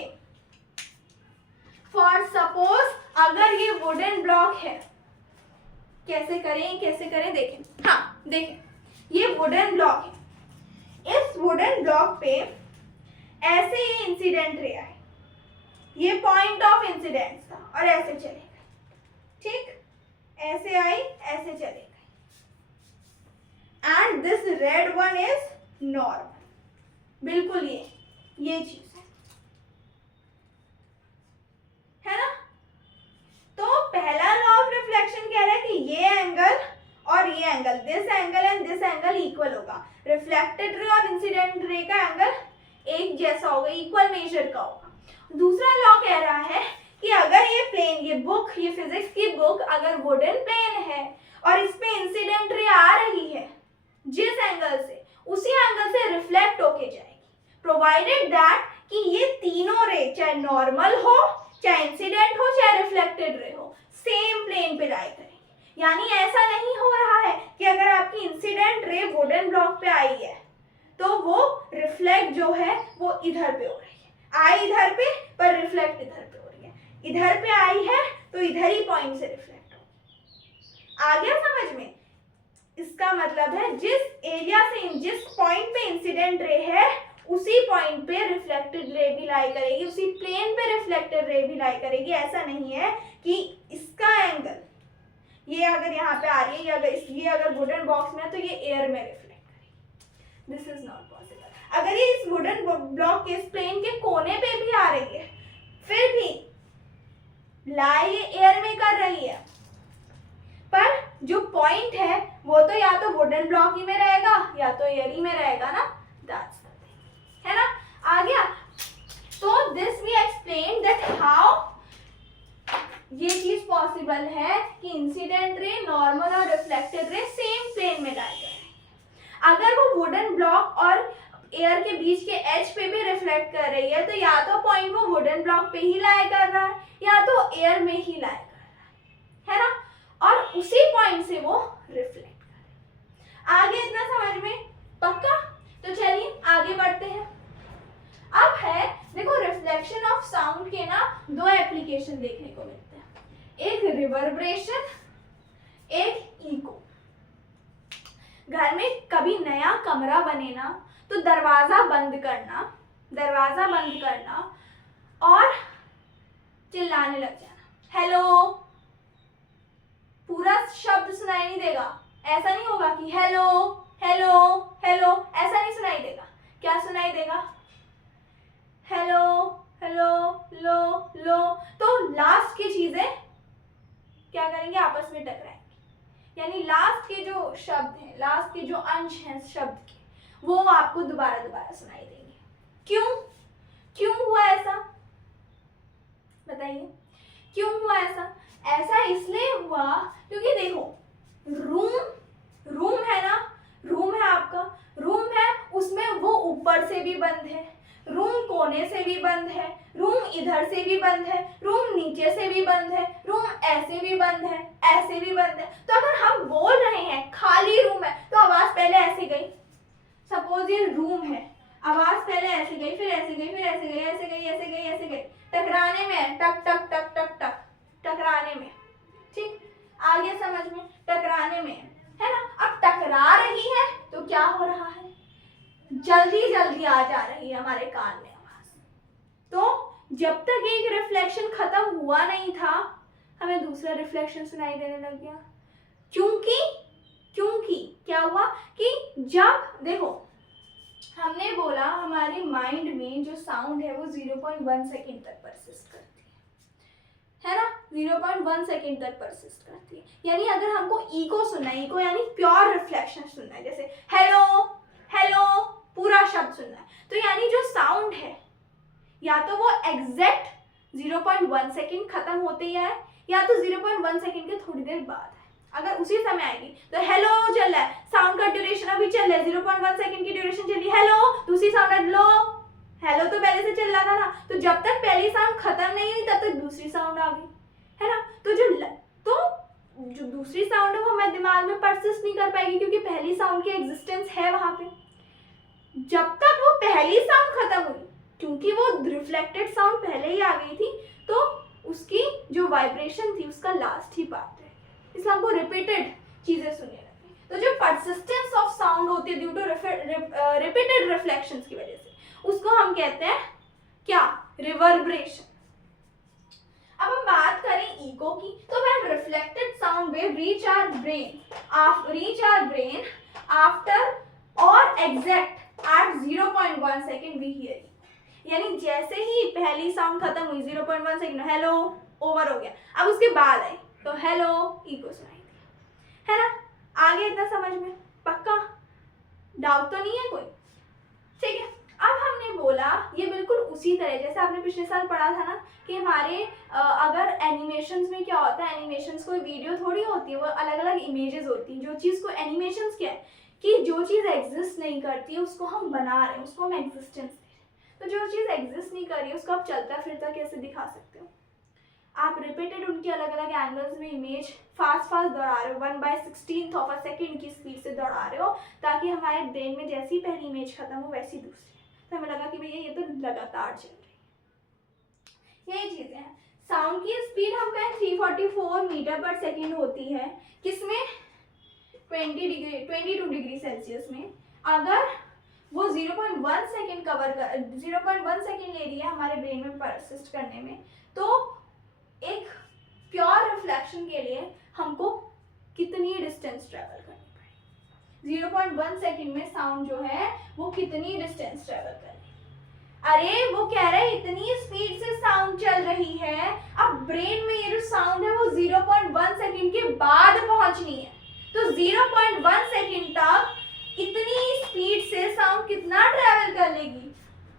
फॉर सपोज अगर ये वुडन ब्लॉक है, कैसे करें देखें, हाँ देखें, ये वुडन ब्लॉक है, इस वुडन ब्लॉक पे ऐसे ही इंसिडेंट रे आए, ये पॉइंट ऑफ इंसिडेंस था और ऐसे चले गए, ठीक, ऐसे आई ऐसे चले गए, and this red one is normal, बिल्कुल ये चीज है ना। तो पहला लॉ ऑफ रिफ्लेक्शन कह रहा है कि ये एंगल और ये angle, this angle and this angle equal होगा, रिफ्लेक्टेड रे और इंसिडेंट रे का एंगल एक जैसा होगा, इक्वल मेजर का होगा। दूसरा लॉ कह रहा है कि अगर ये प्लेन, ये फिजिक्स की बुक अगर वुडन प्लेन है और इस पे इंसिडेंट रे आ रही है जिस एंगल से, उसी एंगल से रिफ्लेक्ट होके जाएगी, प्रोवाइडेड दैट कि ये तीनों रे, चाहे नॉर्मल हो, चाहे इंसिडेंट हो, चाहे रिफ्लेक्टेड रे हो, सेम प्लेन पे लाई करेंगे। यानी ऐसा नहीं हो रहा है कि अगर आपकी इंसिडेंट रे वुडन ब्लॉक पे आई है तो वो रिफ्लेक्ट जो है वो इधर पे हो रही है, आई इधर पे पर रिफ्लेक्ट इधर पे हो रही है, इधर पे आई है तो इधर ही पॉइंट से रिफ्लेक्ट होगी। आ गया समझ में? इसका मतलब है जिस एरिया से, जिस पॉइंट पे इंसिडेंट रे है उसी पॉइंट पे रिफ्लेक्टेड रे भी लाई करेगी, उसी प्लेन पे रिफ्लेक्टेड रे भी लाई करेगी। ऐसा नहीं है कि इसका एंगल, ये अगर यहाँ पे आ रही है, ये अगर वुडन बॉक्स में है तो ये एयर में रिफ्लेक्ट करेगी, दिस इज नॉट पॉसिबल। अगर ये इस वुडन ब्लॉक के, इस प्लेन के कोने पे भी आ रही है, फिर भी लाई ये एयर में कर रही है, पर जो पॉइंट है वो तो या तो वुडन ब्लॉक ही में रहेगा या तो एयर ही में रहेगा ना, दैट्स है ना। आ गया? तो this we explain that how ये चीज पॉसिबल है कि इंसिडेंट रे, नॉर्मल और रिफ्लेक्टेड रे सेम प्लेन में लाई करें। अगर वो वुडन ब्लॉक और एयर के बीच के एज पे भी रिफ्लेक्ट कर रही है तो या तो पॉइंट वो वुडन ब्लॉक पे ही लाई कर रहा है या तो एयर में ही लाई कर रहा है ना, और उसी पॉइंट से वो रिफ्लेक्ट कर रहा है। आगे इतना समझ में पक्का? तो चलिए आगे बढ़ते हैं। अब है देखो, रिफ्लेक्शन ऑफ साउंड के ना दो एप्लीकेशन देखने को मिलते हैं, एक रिवर्बरेशन, एक इको। घर में कभी नया कमरा बने ना तो दरवाज़ा बंद करना और चिल्लाने लग जाना, हेलो। पूरा शब्द सुनाई नहीं देगा, ऐसा नहीं होगा कि हेलो हेलो हेलो, ऐसा नहीं सुनाई देगा। क्या सुनाई देगा? हेलो हेलो लो लो। तो लास्ट की चीजें क्या करेंगे? आपस में टकराएंगे, यानी लास्ट के जो शब्द हैं, लास्ट के जो अंश हैं शब्द के, वो आपको दोबारा सुनाई देंगे। क्यों हुआ ऐसा? बताइए क्यों हुआ ऐसा? ऐसा इसलिए हुआ क्योंकि देखो, रूम है ना, रूम है आपका, रूम है, उसमें वो ऊपर से भी बंद है, रूम कोने से भी बंद है, रूम इधर से भी बंद है, रूम नीचे से भी बंद है, रूम ऐसे भी बंद है, ऐसे भी बंद है। तो अगर हम बोल रहे हैं खाली रूम है तो आवाज पहले ऐसे गई, सपोज ये रूम है, आवाज पहले ऐसे गई, फिर ऐसे गई, फिर ऐसे गई, ऐसे गई, ऐसे गई, ऐसे गई, टकराने में, टक टक टक टक टक, टकराने में। ठीक, आगे समझ में, टकराने में है ना। अब टकरा रही है तो क्या हो रहा है? जल्दी आ जा रही है हमारे कान में आवाज। तो जब तक एक रिफ्लेक्शन खत्म हुआ नहीं था, हमें दूसरा रिफ्लेक्शन सुनाई देने लग गया। क्योंकि क्या हुआ कि जब देखो, हमने बोला हमारे माइंड में जो साउंड है वो 0.1 सेकेंड तक परसिस्ट करती है ना, 0.1 सेकेंड तक परसिस्ट करती है। यानी अगर हमको इको सुनना है, इको यानी प्योर रिफ्लेक्शन सुनना है, जैसे हेलो हेलो पूरा शब्द सुनना है, तो यानी जो साउंड है या तो वो एग्जैक्ट 0.1 सेकेंड खत्म होते ही आए, या तो 0.1 सेकेंड के थोड़ी देर बाद है। अगर उसी समय आएगी तो हेलो चल रहा है, साउंड का ड्यूरेशन अभी चल रहा है, 0.1 सेकेंड की ड्यूरेशन चली, हेलो, दूसरी साउंड लो, हेलो तो पहले से चल रहा था ना, तो जब तक पहली साउंड खत्म नहीं हुई तब तक दूसरी साउंड आ गई, है ना। तो जो दूसरी साउंड है वो हमारे दिमाग में परसिस्ट नहीं कर पाएगी, क्योंकि पहली साउंड की एग्जिस्टेंस है वहां पे। जब तक वो पहली साउंड खत्म हुई, क्योंकि वो रिफ्लेक्टेड साउंड पहले ही आ गई थी, तो उसकी जो वाइब्रेशन थी उसका लास्ट ही पार्ट है, इसलिए हमको रिपीटेड चीजें सुनने लगी। तो जो परसिस्टेंस ऑफ साउंड होती है ड्यू टू रिपीटेड रिफ्लेक्शंस की वजह से, उसको हम कहते हैं क्या? रिवर्बरेशन। अब हम बात करें इको की, तो when reflected sound wave reach our brain after or exact at 0.1 second we hear it. यानी जैसे ही पहली साउंड खत्म हुई, 0.1 सेकेंड, हेलो ओवर हो गया, अब उसके बाद आई तो हेलो इको सुनाई दी, है ना। आगे इतना समझ में पक्का? डाउट तो नहीं है कोई? ठीक है। अब हमने बोला ये बिल्कुल उसी तरह जैसे आपने पिछले साल पढ़ा था ना कि हमारे अगर एनिमेशंस में क्या होता है, एनिमेशंस कोई वीडियो थोड़ी होती है, वो अलग अलग इमेजेस होती हैं। जो चीज़ को एनिमेशंस क्या है कि जो चीज़ एग्जिस्ट नहीं करती है उसको हम बना रहे हैं, उसको हम एग्जिस्टेंस दे रहे हैं। तो जो चीज़ एग्जिस्ट नहीं कर रही है उसको आप चलता फिरता कैसे दिखा सकते हो? आप रिपीटेड उनके अलग अलग एंगल्स में इमेज फास्ट दौड़ा रहे हो, 1/16 ऑफ अ सेकेंड की स्पीड से दौड़ा रहे हो, ताकि हमारे ब्रेन में जैसी पहली इमेज खत्म हो वैसी दूसरी। तो हमें लगा कि भैया ये तो लगातार चल रही है। यही चीजें हैं। साउंड की स्पीड हम कहें 344 मीटर पर सेकेंड होती है, किसमें? 22 डिग्री सेल्सियस में। अगर वो 0.1 सेकेंड 0.1 सेकेंड ले रही है हमारे ब्रेन में परसिस्ट करने में, तो एक प्योर रिफ्लेक्शन के लिए हमको कितनी डिस्टेंस ट्रेवल करनी पड़ेगी? 0.1 सेकेंड में साउंड जो है वो कितनी डिस्टेंस ट्रेवल कर रही है? अरे वो कह रहे इतनी स्पीड से साउंड चल रही है, अब ब्रेन में ये जो साउंड है वो 0.1 सेकेंड के बाद पहुंचनी है, तो 0.1 सेकेंड तक इतनी स्पीड से साउंड कितना ट्रेवल कर लेगी?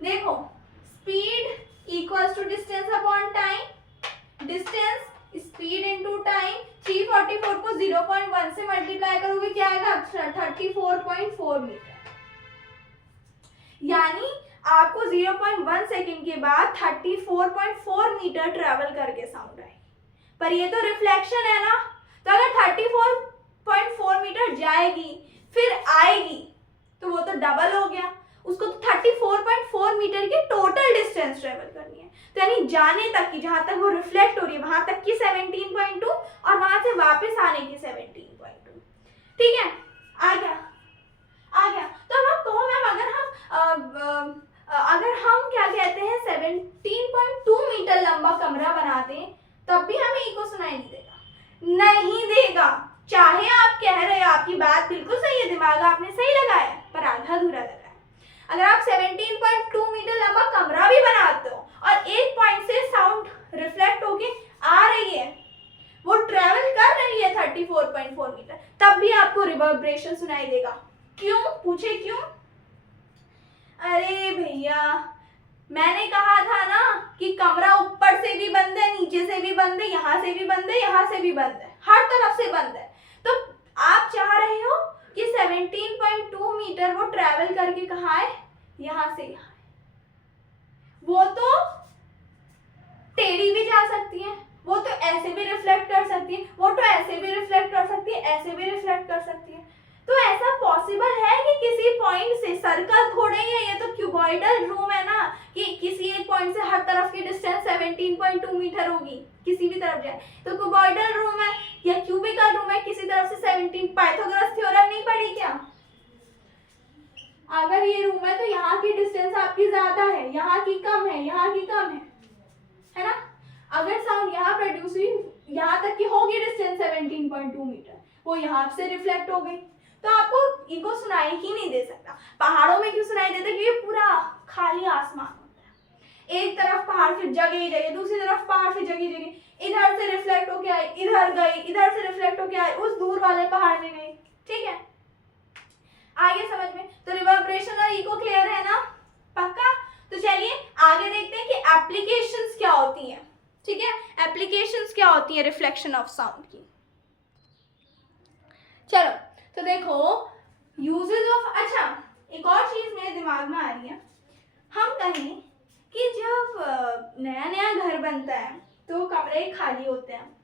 देखो, speed equals to distance upon time, distance speed into time. 344 को 0.1 से मल्टीप्लाई करोगे क्या आएगा? 34.4 मीटर। यानी आपको 0.1 सेकेंड के बाद 34.4 मीटर ट्रेवल करके साउंड आएगी। पर ये तो रिफ्लेक्शन है ना, तो अगर 34.4 मीटर जाएगी फिर आएगी तो वो तो डबल हो गया, उसको तो 34.4 मीटर की टोटल डिस्टेंस ट्रेवल करनी है। तो यानी जाने तक की, जहां तक वो रिफ्लेक्ट हो रही है वहां तक की 17.2 और वहां से वापस आने की 17.2। ठीक है, आ गया? आ गया। तो अब आप कहो मैम अगर हम क्या कहते हैं 17.2 मीटर लंबा कमरा बना दें तब भी हमें इको सुनाई नहीं देगा? नहीं देगा। चाहे आप कह रहे हो, आपकी बात बिल्कुल सही है, दिमाग आपने सही लगाया, पर आधा अधूरा लगाया। अगर आप 17.2 मीटर लंबा कमरा भी बनाते हो और एक पॉइंट से साउंड रिफ्लेक्ट होके आ रही है, वो ट्रेवल कर रही है 34.4 मीटर, तब भी आपको रिवर्बरेशन सुनाई देगा। क्यों? पूछे क्यों? अरे भैया, मैंने कहा था ना कि कमरा ऊपर से भी बंद है, नीचे से भी बंद है, यहाँ से भी बंद है, यहाँ से भी बंद है, हर तरफ से बंद है। तो आप चाह रहे हो कि 17.2 मीटर वो ट्रैवल करके कहाँ है? यहाँ से यहाँ। वो तो टेढ़ी भी जा सकती है, वो तो ऐसे भी रिफ्लेक्ट कर सकती है, वो तो ऐसे भी रिफ्लेक्ट कर सकती है, ऐसे भी रिफ्लेक्ट कर सकती है। तो ऐसा पॉसिबल है कि किसी पॉइंट से, सर्कल थोड़े ही है, ये तो क्यूबॉइडल रूम है ना, कि किसी एक पॉइंट से हर तरफ की डिस्टेंस 17.2 मीटर होगी, किसी भी तरफ जाए तो क्यूबॉइडल रूम है या क्यूबिकल रूम है, किसी तरफ से 17। पाइथागोरस थ्योरम नहीं पढ़ी क्या? अगर ये रूम है तो यहाँ की डिस्टेंस आपकी ज्यादा है, यहाँ की कम है, यहाँ की कम है ना? अगर साउंड यहाँ प्रोड्यूस हुई, यहाँ तक की होगी डिस्टेंस 17.2 मीटर, वो यहाँ से रिफ्लेक्ट हो गई, तो आपको इको सुनाई ही नहीं दे सकता। पहाड़ों में क्यों सुनाई देता? क्योंकि पूरा खाली आसमान होता है, एक तरफ पहाड़ फिर जगह ही जगह, दूसरी तरफ पहाड़ फिर जगह जगह, इधर से रिफ्लेक्ट होके आई, इधर गई, इधर से रिफ्लेक्ट होके आई, उस दूर वाले पहाड़ में गई। ठीक है, आगे समझ में? तो रिवर्बरेशन और इको क्लियर है ना? पक्का? तो चलिए आगे देखते हैं कि एप्लीकेशंस क्या होती हैं। ठीक है, एप्लीकेशंस क्या होती है रिफ्लेक्शन ऑफ साउंड की। चलो तो देखो यूजेस ऑफ, अच्छा एक और चीज मेरे दिमाग में आ रही है, हम कहें कि जब नया नया घर बनता है तो कमरे खाली होते हैं,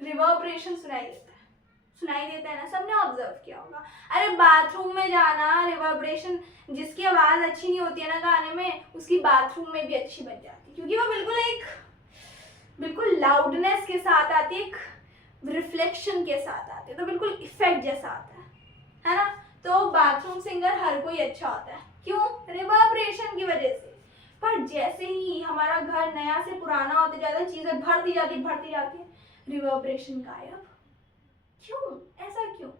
रिवर्बरेशन सुनाई देता है ना, सबने ऑब्जर्व किया होगा। अरे बाथरूम में जाना, रिवर्बरेशन, जिसकी आवाज अच्छी नहीं होती है ना गाने में, उसकी बाथरूम में भी अच्छी बन जाती है, क्योंकि वो बिल्कुल लाउडनेस के साथ आती है, एक रिफ्लेक्शन के साथ आती है, तो बिल्कुल इफेक्ट जैसा आता है ना? तो बाथरूम सिंगर हर कोई अच्छा होता है, क्यों? रिवर्बरेशन की वजह से। पर जैसे ही हमारा घर नया से पुराना होते जाता है, चीजें बढ़ती जाती है, रिवर्बरेशन गायब। क्यों? ऐसा क्यों?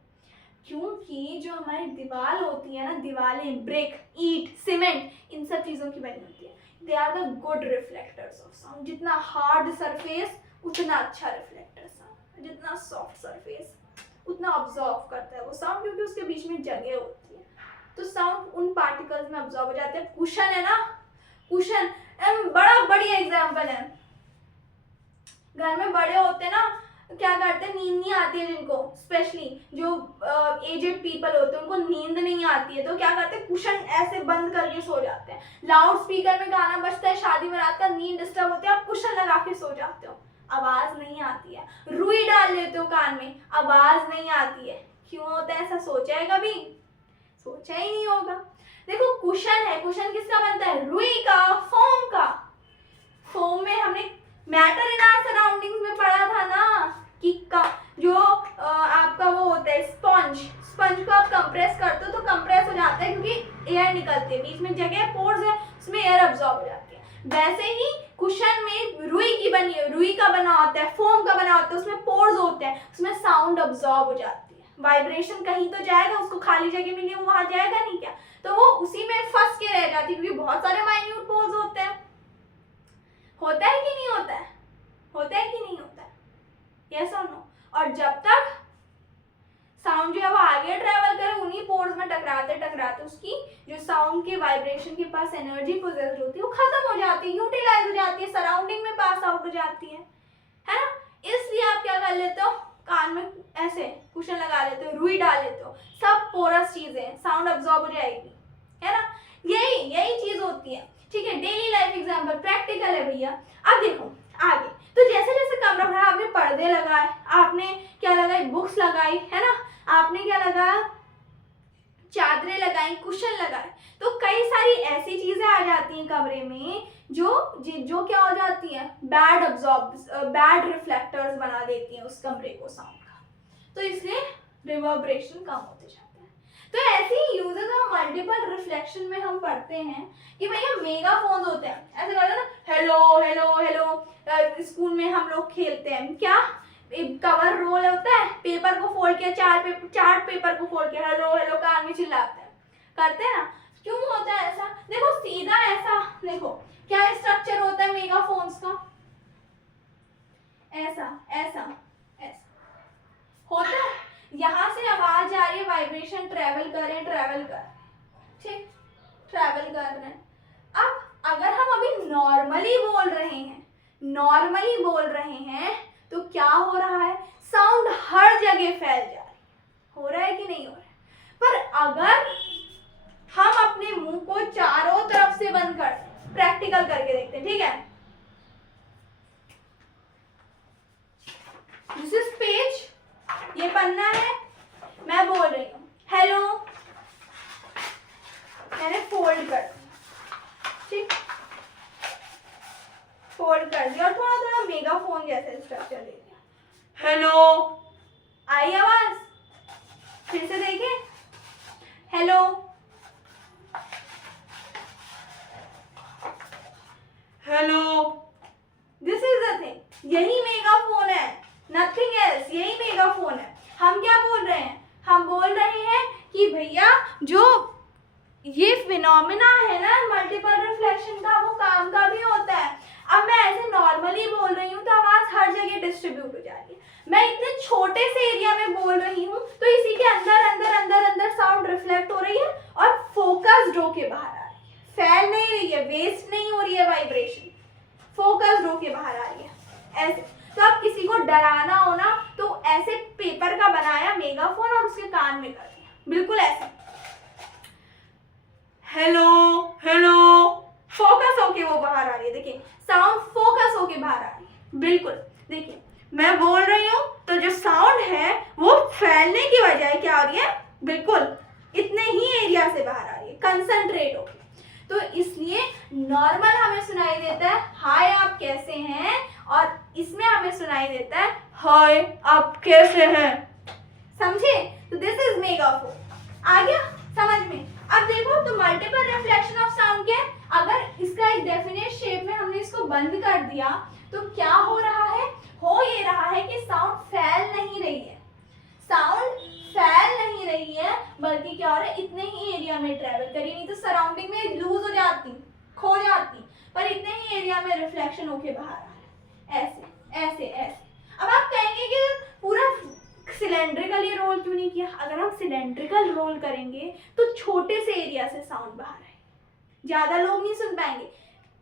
क्योंकि जो हमारी दीवार होती है ना, दीवारें, ब्रिक, ईंट, सीमेंट, इन सब चीजों की बनी होती है, they are the good reflectors of sound. जितना हार्ड सरफेस उतना अच्छा रिफ्लेक्टर साउंड, जितना सॉफ्ट सरफेस उतना ऑब्जॉर्व करता है वो साउंड, क्योंकि उसके बीच में जगह होती है, तो साउंड उन पार्टिकल्स में ऑब्जॉर्व हो जाते हैं। कुशन है ना, कुशन बड़ा बढ़िया एग्जाम्पल है। घर में बड़े होते हैं ना, क्या करते हैं, नींद नहीं आती है जिनको, स्पेशली जो एजेड पीपल होते हैं, उनको नींद नहीं आती है, तो क्या करते हैं, कुशन ऐसे बंद करके सो जाते हैं। लाउड स्पीकर में गाना बजता है शादी बारात का, नींद डिस्टर्ब होती है, आप कुशन लगा के सो जाते हो, आवाज नहीं आती है। रुई डाल लेते हो कान में, आवाज नहीं आती है। क्यों होता है ऐसा? सोचा है कभी? सोचा ही नहीं होगा। देखो कुशन है, कुशन किसका बनता है? रुई का, फोम का। फोम में हमने मैटर इन आवर सराउंडिंग्स में पढ़ा था ना कि जो आपका वो होता है स्पंज को आप कंप्रेस करते हो तो कंप्रेस हो जाता है, क्योंकि एयर निकलती है, बीच में जगह पोर्स है, उसमें एयर अब्सॉर्ब हो जाती है। वैसे ही कुशन में रुई का बना होता है, फोम का बना होता है, उसमें पोर्स होते हैं, उसमें साउंड अब्सॉर्ब हो जाती है, वाइब्रेशन कहीं तो जाएगा, उसको खाली जगह मिली, वो वहां जाएगा नहीं क्या? तो वो उसी में फंस के रह जाती है, क्योंकि बहुत सारे माइन्यूट पोर्स होते हैं। होता है कि नहीं होता है? होता है कि नहीं होता है? यस और नो? और जब तक साउंड जो है वो आगे ट्रेवल करे, उन्हीं पोर्स में टकराते उसकी जो साउंड के वाइब्रेशन के पास एनर्जी पोजेस्ड होती है वो खत्म हो जाती है, यूटिलाइज हो जाती है, सराउंडिंग में पास आउट हो जाती है ना? इसलिए आप क्या कर लेते हो, कान में ऐसे कुशन लगा लेते हो, रुई डाल लेते हो, सब पोरस चीजें, साउंड अब्सॉर्ब हो जाएगी, है ना? यही चीज होती है। ठीक है, डेली लाइफ एग्जाम्पल, प्रैक्टिकल है भैया। अब देखो आगे, तो जैसे जैसे कमरा भरा, आपने पर्दे लगाए, आपने क्या लगाई, बुक्स लगाई, है ना, आपने क्या लगाया, चादरें लगाई, कुशन लगाए, तो कई सारी ऐसी चीजें आ जाती हैं कमरे में जो क्या हो जाती हैं, बैड रिफ्लेक्टर्स बना देती हैं उस कमरे को साउंड का। तो इसलिए रिवर्बरेशन कम होते जाता है। तो ऐसे he uses of multiple reflection में हम पढ़ते हैं कि भैया मेगाफोन्स होते हैं, ऐसे करते हैं ना, हेलो हेलो हेलो। स्कूल में हम लोग खेलते हैं क्या, कवर रोल होता है, पेपर को फोल्ड किया, चार्ट पेपर को फोल्ड किया, हेलो हेलो कान में चिल्लाते हैं, करते हैं ना। क्यों होता है ऐसा? देखो सीधा ऐसा, देखो क्या स्ट्रक्चर होता है मेगाफोन्स का, ऐसा ऐसा ऐसा होता है। यहाँ से आवाज आ रही है, वाइब्रेशन ट्रेवल कर रहे हैं, ठीक, ट्रेवल कर रहे हैं। अब अगर हम अभी नॉर्मली बोल रहे हैं तो क्या हो रहा है, साउंड हर जगह फैल जा रही है, हो रहा है कि नहीं हो रहा है? पर अगर हम अपने मुंह को चारों तरफ से बंद कर, प्रैक्टिकल करके देखते हैं, ठीक है। दिस इज पेज, ये पन्ना है, मैं बोल रही हूँ हेलो, मैंने फोल्ड कर दिया, ठीक, फोल्ड कर दिया और थोड़ा थोड़ा मेगाफोन जैसे स्ट्रक्चर दे दिया, हेलो, आई आवाज, फिर से देखें, hello, hello, this is the thing, यही मेगाफोन है, नथिंग एल्स, यही मेगाफोन है। हम क्या बोल रहे हैं, हम बोल रहे हैं कि भैया जो ये फिनोमेना है ना मल्टीपल रिफ्लेक्शन का, वो काम का भी होता है। अब मैं ऐसे नॉर्मली बोल रही हूँ तो आवाज हर जगह डिस्ट्रीब्यूट हो जा रही है, मैं इतने छोटे से एरिया में बोल रही हूँ तो इसी के अंदर अंदर अंदर अंदर साउंड रिफ्लेक्ट हो रही है और फोकस्ड होके बाहर आ रही है, फैल नहीं रही है, वेस्ट नहीं हो रही है वाइब्रेशन, फोकस्ड होके बाहर आ रही है ऐसे। तो अब किसी को डराना हो ना तो ऐसे पेपर का बनाया मेगाफोन और उसके कान में कर दिया, बिल्कुल ऐसे, हेलो हेलो, फोकस होके वो बाहर आ रही है, देखिए साउंड फोकस होके बाहर आ रही है, बिल्कुल। देखिए मैं बोल रही हूँ तो जो साउंड है वो फैलने की बजाय क्या हो रही है, बिल्कुल इतने ही एरिया से बाहर आ रही है, कंसंट्रेट होके। तो इसलिए नॉर्मल हमें सुनाई देता है हाय आप कैसे हैं, और इसमें हमें सुनाई देता है हाय आप कैसे हैं, समझे? तो दिस इज मेगाफोन, आ गया समझ में? अब देखो तो मल्टीपल रिफ्लेक्शन ऑफ साउंड क्या है, अगर इसका एक डेफिनेट शेप में हमने इसको बंद कर दिया तो क्या हो रहा है, हो ये रहा है कि साउंड फैल नहीं रही है, साउंड फैल नहीं रही है, बल्कि क्या हो रहा है, इतने ही एरिया में ट्रेवल करी, नहीं तो सराउंडिंग में लूज हो जाती, खो जाती, पर इतने ही एरिया में रिफ्लेक्शन होके बाहर आ रहा है, ऐसे ऐसे ऐसे। अब आप कहेंगे कि पूरा सिलेंड्रिकली रोल क्यों नहीं किया? अगर हम सिलेंड्रिकल रोल करेंगे तो छोटे से एरिया से साउंड बाहर आए, ज्यादा लोग नहीं सुन पाएंगे,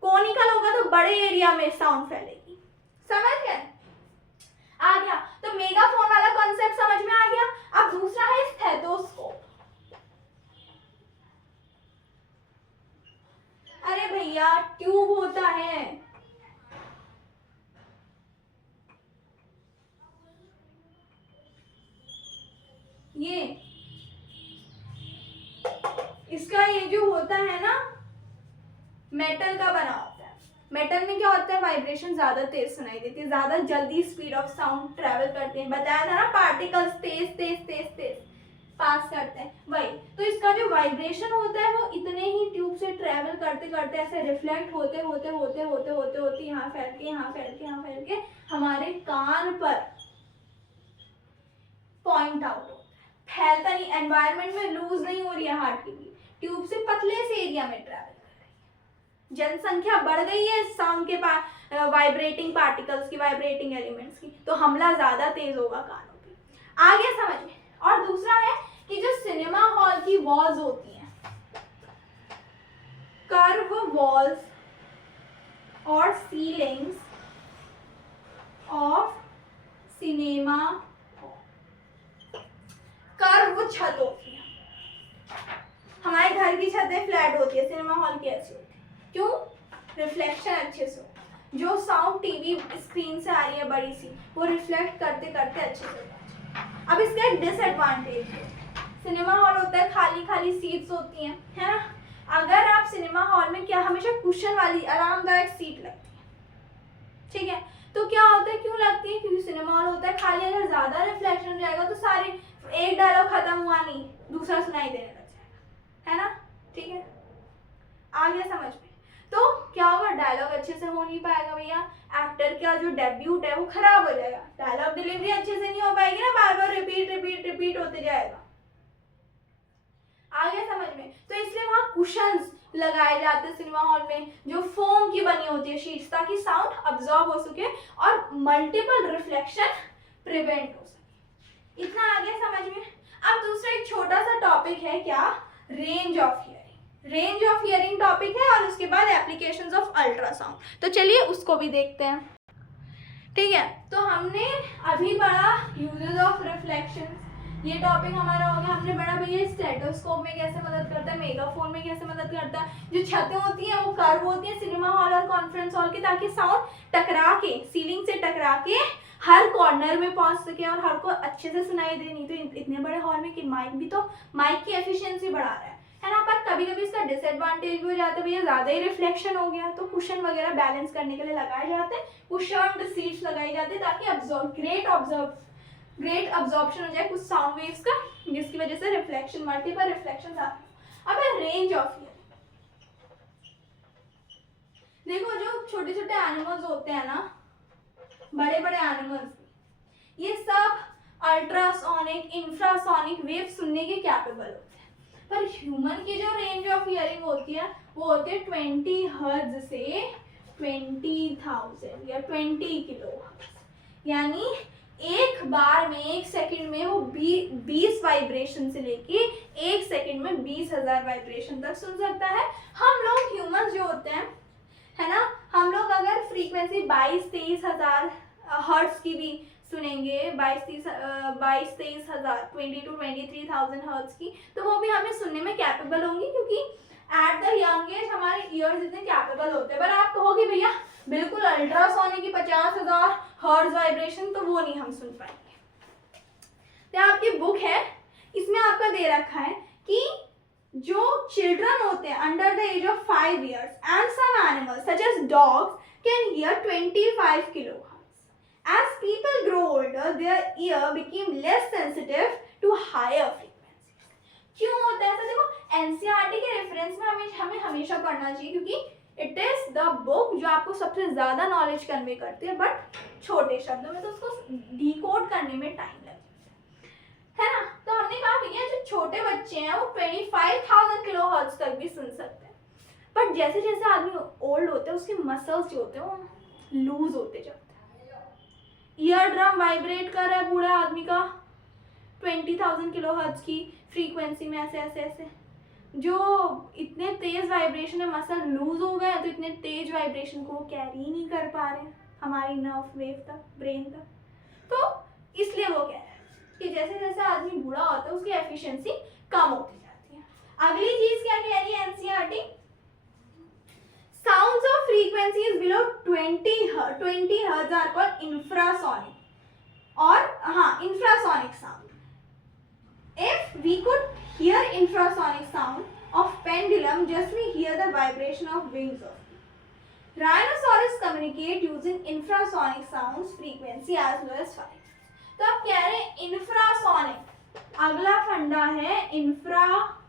कोनिकल होगा तो बड़े एरिया में साउंड फैलेगी, समझ गए? आ गया, तो मेगाफोन वाला कॉन्सेप्ट समझ में आ गया। अब दूसरा है स्टेथोस्कोप। अरे भैया ट्यूब होता है, ये इसका ये जो होता है ना मेटल का बना होता है, मेटल में क्या होता है, वाइब्रेशन ज्यादा तेज सुनाई देती है, ज्यादा जल्दी स्पीड ऑफ साउंड ट्रेवल करते हैं, बताया था ना, पार्टिकल्स तेज तेज तेज तेज पास करते हैं, वही। तो इसका जो वाइब्रेशन होता है वो इतने ही ट्यूब से ट्रेवल करते करते ऐसे रिफ्लेक्ट होते होते होते होते होते होते यहाँ फैल के यहाँ फैल के यहाँ फैल के हमारे कान पर पॉइंट आउट होता है, फैलता नहीं, एनवायरनमेंट में लूज नहीं हो रही है हार्ट की बीट, ट्यूब से पतले से एरिया में ट्रेवल कर रही है। जनसंख्या बढ़ गई है साउंड के वाइब्रेटिंग पार्टिकल्स की, वाइब्रेटिंग एलिमेंट्स की, तो हमला ज्यादा तेज होगा कानों पे। आ गया समझ में? और दूसरा है कि जो सिनेमा हॉल की वॉल्स होती हैं, कर्व वॉल्स और सीलिंग्स ऑफ सिनेमा, कर्व छत होती है, हमारे घर की छतें फ्लैट होती है, सिनेमा हॉल की ऐसी होती है, क्यों? रिफ्लेक्शन अच्छे से हो, जो साउंड टीवी स्क्रीन से आ रही है बड़ी सी, वो रिफ्लेक्ट करते करते अच्छे से। अब इसका एक डिसएडवांटेज है, सिनेमा हॉल होता है खाली खाली सीट्स होती हैं, है ना? अगर आप सिनेमा हॉल में क्या हमेशा कुशन वाली आरामदायक सीट लगती है, ठीक है? तो क्या होता है, क्यों लगती है? क्योंकि सिनेमा हॉल होता है खाली, अगर ज्यादा रिफ्लेक्शन जाएगा तो सारे एक डायलॉग खत्म हुआ नहीं, दूसरा सुनाई देने लग जाएगा, है ना? ठीक है, आ गया समझ में? तो क्या होगा, डायलॉग अच्छे से हो नहीं पाएगा भैया, एक्टर का जो डेब्यूट है वो खराब हो जाएगा, डायलॉग डिलीवरी अच्छे से नहीं हो पाएगी ना, बार बार रिपीट रिपीट रिपीट होते जाएगा। आ गया समझ में? तो इसलिए वहां कुशंस लगाए जाते हैं सिनेमा हॉल में, जो फोम की बनी होती है शीट्स, ताकि साउंड अब्सॉर्ब हो सके और मल्टीपल रिफ्लेक्शन प्रिवेंट हो सके। इतना आ गया समझ में? अब दूसरा एक छोटा सा टॉपिक है, क्या? Range of hearing. Range of hearing topic है और उसके बाद एप्लीकेशंस ऑफ अल्ट्रासाउंड। तो चलिए उसको भी देखते हैं। ठीक है, तो हमने अभी पढ़ा यूजेस ऑफ रिफ्लेक्शन, ये टॉपिक हमारा हो गया। हमने पढ़ा भैया स्टेथोस्कोप में कैसे मदद करता है, मेगाफोन में कैसे मदद करता है, जो छतें होती हैं वो कर्व होती हैं सिनेमा हॉल और कॉन्फ्रेंस हॉल की, ताकि साउंड टकरा के, सीलिंग से टकरा के हर कॉर्नर में पहुंच सके और हर को अच्छे से सुनाई दे। नहीं तो इतने बड़े हॉल में कि माइक भी तो माइक की एफिशिएंसी बढ़ा रहा है ना, पर कभी कभी इसका डिसएडवांटेज भी हो जाता है भैया, ज़्यादा ही रिफ्लेक्शन हो गया, तो कुशन वगैरह बैलेंस करने के लिए लगाए जाते हैं, कुशन्ड सीट्स लगाई जाती है, ताकि ग्रेट अब्जॉर्प्शन हो जाए कुछ साउंड वेव्स का, जिसकी वजह से रिफ्लेक्शन, मल्टीपल रिफ्लेक्शन आते हैं। अब है रेंज ऑफ हियरिंग। देखो जो छोटे छोटे एनिमल्स होते हैं ना, बड़े बड़े एनिमल्स, ये सब अल्ट्रासोनिक, इंफ्रासोनिक वेव सुनने के कैपेबल होते हैं, पर ह्यूमन की जो रेंज ऑफ हियरिंग होती है वो होती है 20 हर्ट्ज से 20,000 या 20 किलोहर्ट्ज, यानी एक बार में, एक सेकंड में वो 20 वाइब्रेशन से लेके एक सेकंड में 20,000 वाइब्रेशन तक सुन सकता है। हम लोग ह्यूमंस जो होते हैं, है ना, हम लोग अगर फ्रीक्वेंसी 22-23 हज़ार हर्ट्ज की भी सुनेंगे, 22-23 हज़ार 20 to 23,000 हर्ट्ज की, तो वो भी हमें सुनने में कैपेबल होंगी, क्योंकि एट द यंग एज हमारे ईयर्स इतने कैपेबल होते हैं। पर आप कहोगे भैया बिल्कुल अल्ट्रासोनिक की 50,000 हर्ट्ज वाइब्रेशन, तो वो नहीं हम सुन पाएंगे। तो आपकी बुक है, इसमें आपका दे रखा है कि जो चिल्ड्रन होते हैं under the age of 5 years and some animals such as dogs can hear 25 kilohertz. As people grow older, their ear became less sensitive to higher frequencies. क्यों होता है ऐसा? देखो, एनसीईआरटी के रेफरेंस में हमें हमेशा पढ़ना चाहिए, क्योंकि इट इज द बुक जो आपको सबसे ज्यादा नॉलेज कन्वे करती है, बट छोटे शब्दों में, तो उसको डिकोड करने में टाइम लगता है ना। तो हमने कहा भैया जो छोटे बच्चे हैं वो 25,000 किलोहर्ट्ज तक भी सुन सकते हैं, बट जैसे जैसे आदमी ओल्ड होते हैं उसके मसल्स जो होते हैं वो लूज होते जाते हैं। ईयर ड्रम वाइब्रेट कर रहा है बूढ़ा आदमी का 20,000 किलोहर्ट्ज की फ्रीक्वेंसी में, ऐसे ऐसे ऐसे, जो इतने तेज वाइब्रेशन है, मसल लूज हो गए, तो इतने तेज वाइब्रेशन को कैरी नहीं कर पा रहे हमारी नर्व वेव तक, ब्रेन तक। तो इसलिए वो कह रहे हैं कि जैसे जैसे आदमी बूढ़ा होता है उसकी एफिशिएंसी कम होती जाती है। अगली चीज क्या कह रही है NCERT? Sounds of frequencies below 20 hertz are called infrasonic, or infrasonic sound. If we could hear infrasonic sound of pendulum, just we hear the vibration of wings of it. Rhinoceros communicate using infrasonic sounds frequency as low as 5 hertz. तो आप कह रहे हैं infrasonic, अगला फंडा है इंफ्रासोनिक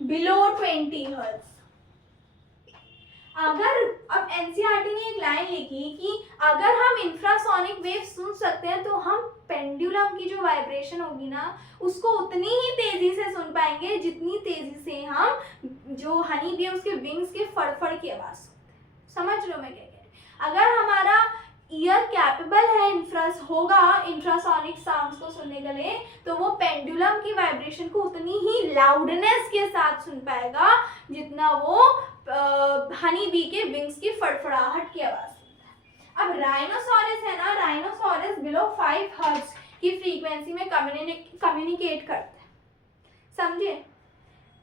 बिलो 20 हर्ट्ज। अगर अब एनसीईआरटी ने एक लाइन लिखी कि अगर हम इंफ्रासोनिक वेव सुन सकते हैं तो हम पेंडुलम की जो वाइब्रेशन होगी ना उसको उतनी ही तेजी से सुन पाएंगे जितनी तेजी से हम जो हनी बी उसके विंग्स के फड़फड़ की आवाज सुनते हैं। समझ लो मैं क्या कह रही। अगर हमारा ईयर कैपेबल है इंफ्रासोनिक साउंड्स को सुनने के लिए, तो वो पेंडुलम की वाइब्रेशन को उतनी ही लाउडनेस के साथ सुन पाएगा जितना वो हनी बी के विंग्स की फड़फड़ाहट की आवाज सुनता है। अब राइनोसोरस है ना, राइनोसोरस बिलो 5 हर्ट्ज की फ्रीक्वेंसी में कम्युनिकेट करते हैं, समझे?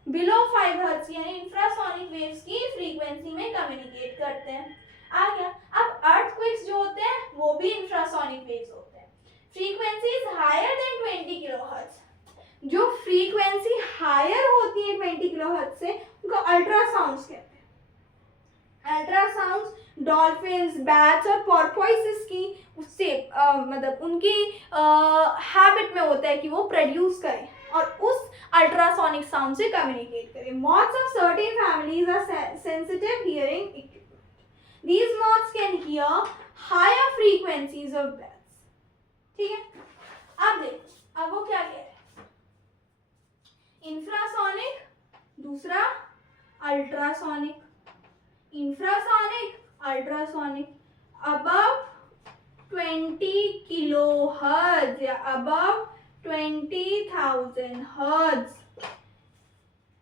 बिलो 5 हर्ट्ज यानी इंफ्रासोनिक वेव्स की फ्रीक्वेंसी में कम्युनिकेट करते हैं। आ गया। अब अर्थक्वेक्स जो होते हैं वो भी इंफ्रासोनिक वेव्स होते हैं। Frequency is higher than 20 kilohertz. जो फ्रीक्वेंसी हायर होती है 20 किलोहर्ट्ज से उनको अल्ट्रासाउंड्स कहते हैं। अल्ट्रासाउंड्स डॉल्फिन्स, बैट्स और पॉर्पोइसेस की उससे मतलब उनकी हैबिट में होता है कि वो प्रोड्यूस करें और उस अल्ट्रासोनिक साउंड से कम्युनिकेट करें. Moths of certain families are sensitive hearing equipment. These moths can hear higher frequencies of bats. ठीक है, अब देखो अब वो क्या कह रहे हैं. इंफ्रासोनिक, दूसरा ultrasonic. Infrasonic, ultrasonic. Above 20 kilohertz या अबव 20,000 हर्ट्ज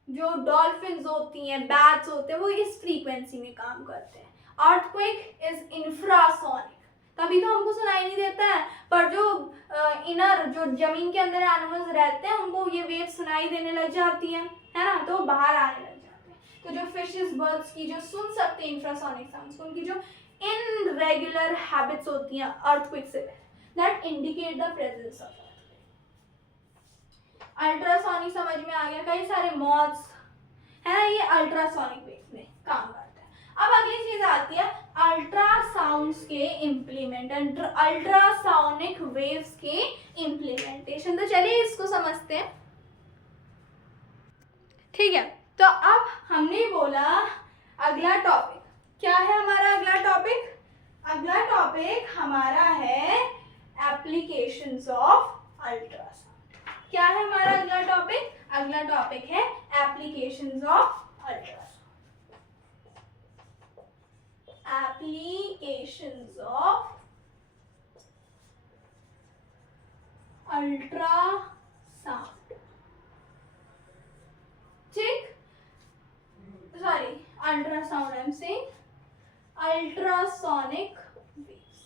जो डॉल्फिन्स होती हैं, बैट्स होते हैं, वो इस फ्रीक्वेंसी में काम करते हैं. अर्थक्वेक इज इंफ्रासोनिक, तभी तो हमको सुनाई नहीं देता है, पर जो इनर जो जमीन के अंदर एनिमल्स रहते हैं उनको ये वेव सुनाई देने लग जाती है ना, तो बाहर आने लग जाते हैं. तो जो फिशेस, बर्ड्स की जो सुन सकते हैं इंफ्रासोनिक साउंड्स, उनकी जो इनरेगुलर हैबिट्स होती हैं अर्थक्वेक से, that indicate the presence of earthquake. Ultrasonic समझ में आ गया. कई सारे मॉथ्स है ना, ये अल्ट्रासोनिक वेव्स में काम करते हैं. अब अगली चीज आती है अल्ट्रासाउंड्स के इम्प्लीमेंट, अल्ट्रासोनिक वेव्स के इम्प्लीमेंटेशन. तो चलिए इसको समझते हैं. ठीक है, तो अब हमने बोला अगला टॉपिक क्या है हमारा. अगला टॉपिक हमारा है एप्लीकेशंस ऑफ अल्ट्रासाउंड. क्या है हमारा अगला टॉपिक? अगला टॉपिक है applications of ultrasound. Applications of ultrasound. ठीक, sorry, ultrasound I'm saying ultrasonic waves.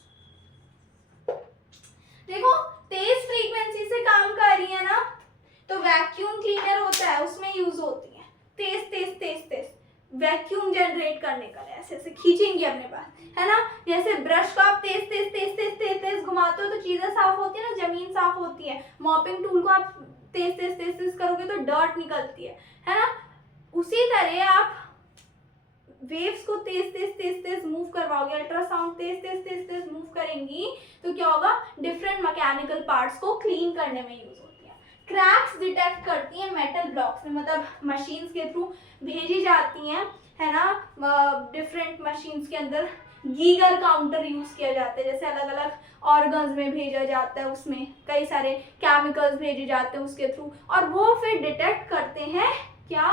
देखो तेज फ्रीक्वेंसी से काम कर रही है ना, तो वैक्यूम क्लीनर होता है, उसमें यूज होती है. तेज तेज तेज तेज वैक्यूम जनरेट करने का, ऐसे ऐसे खींचेंगे अपने पास, है ना. जैसे ब्रश को आप तेज तेज तेज तेज तेज तेज घुमाते हो तो चीजें साफ होती है ना, जमीन साफ होती है. मॉपिंग टूल को आप तेज तेज तेज तेज करोगे तो डर्ट निकलती है ना. उसी तरह आप वेव्स को तेज तेज तेज तेज मूव करवाओगे, अल्ट्रासाउंड तेज तेज तेज तेज मूव करेंगी तो क्या होगा, डिफरेंट मैकेनिकल पार्ट्स को क्लीन करने में यूज होती है. क्रैक्स डिटेक्ट करती है मेटल ब्लॉक्स में, मतलब मशीन्स के थ्रू भेजी जाती हैं, है ना. डिफरेंट मशीन्स के अंदर गीगर काउंटर यूज किया जाता है, जैसे अलग अलग ऑर्गन्स में भेजा जाता है, उसमें कई सारे केमिकल्स भेजे जाते हैं उसके थ्रू, और वो फिर डिटेक्ट करते हैं क्या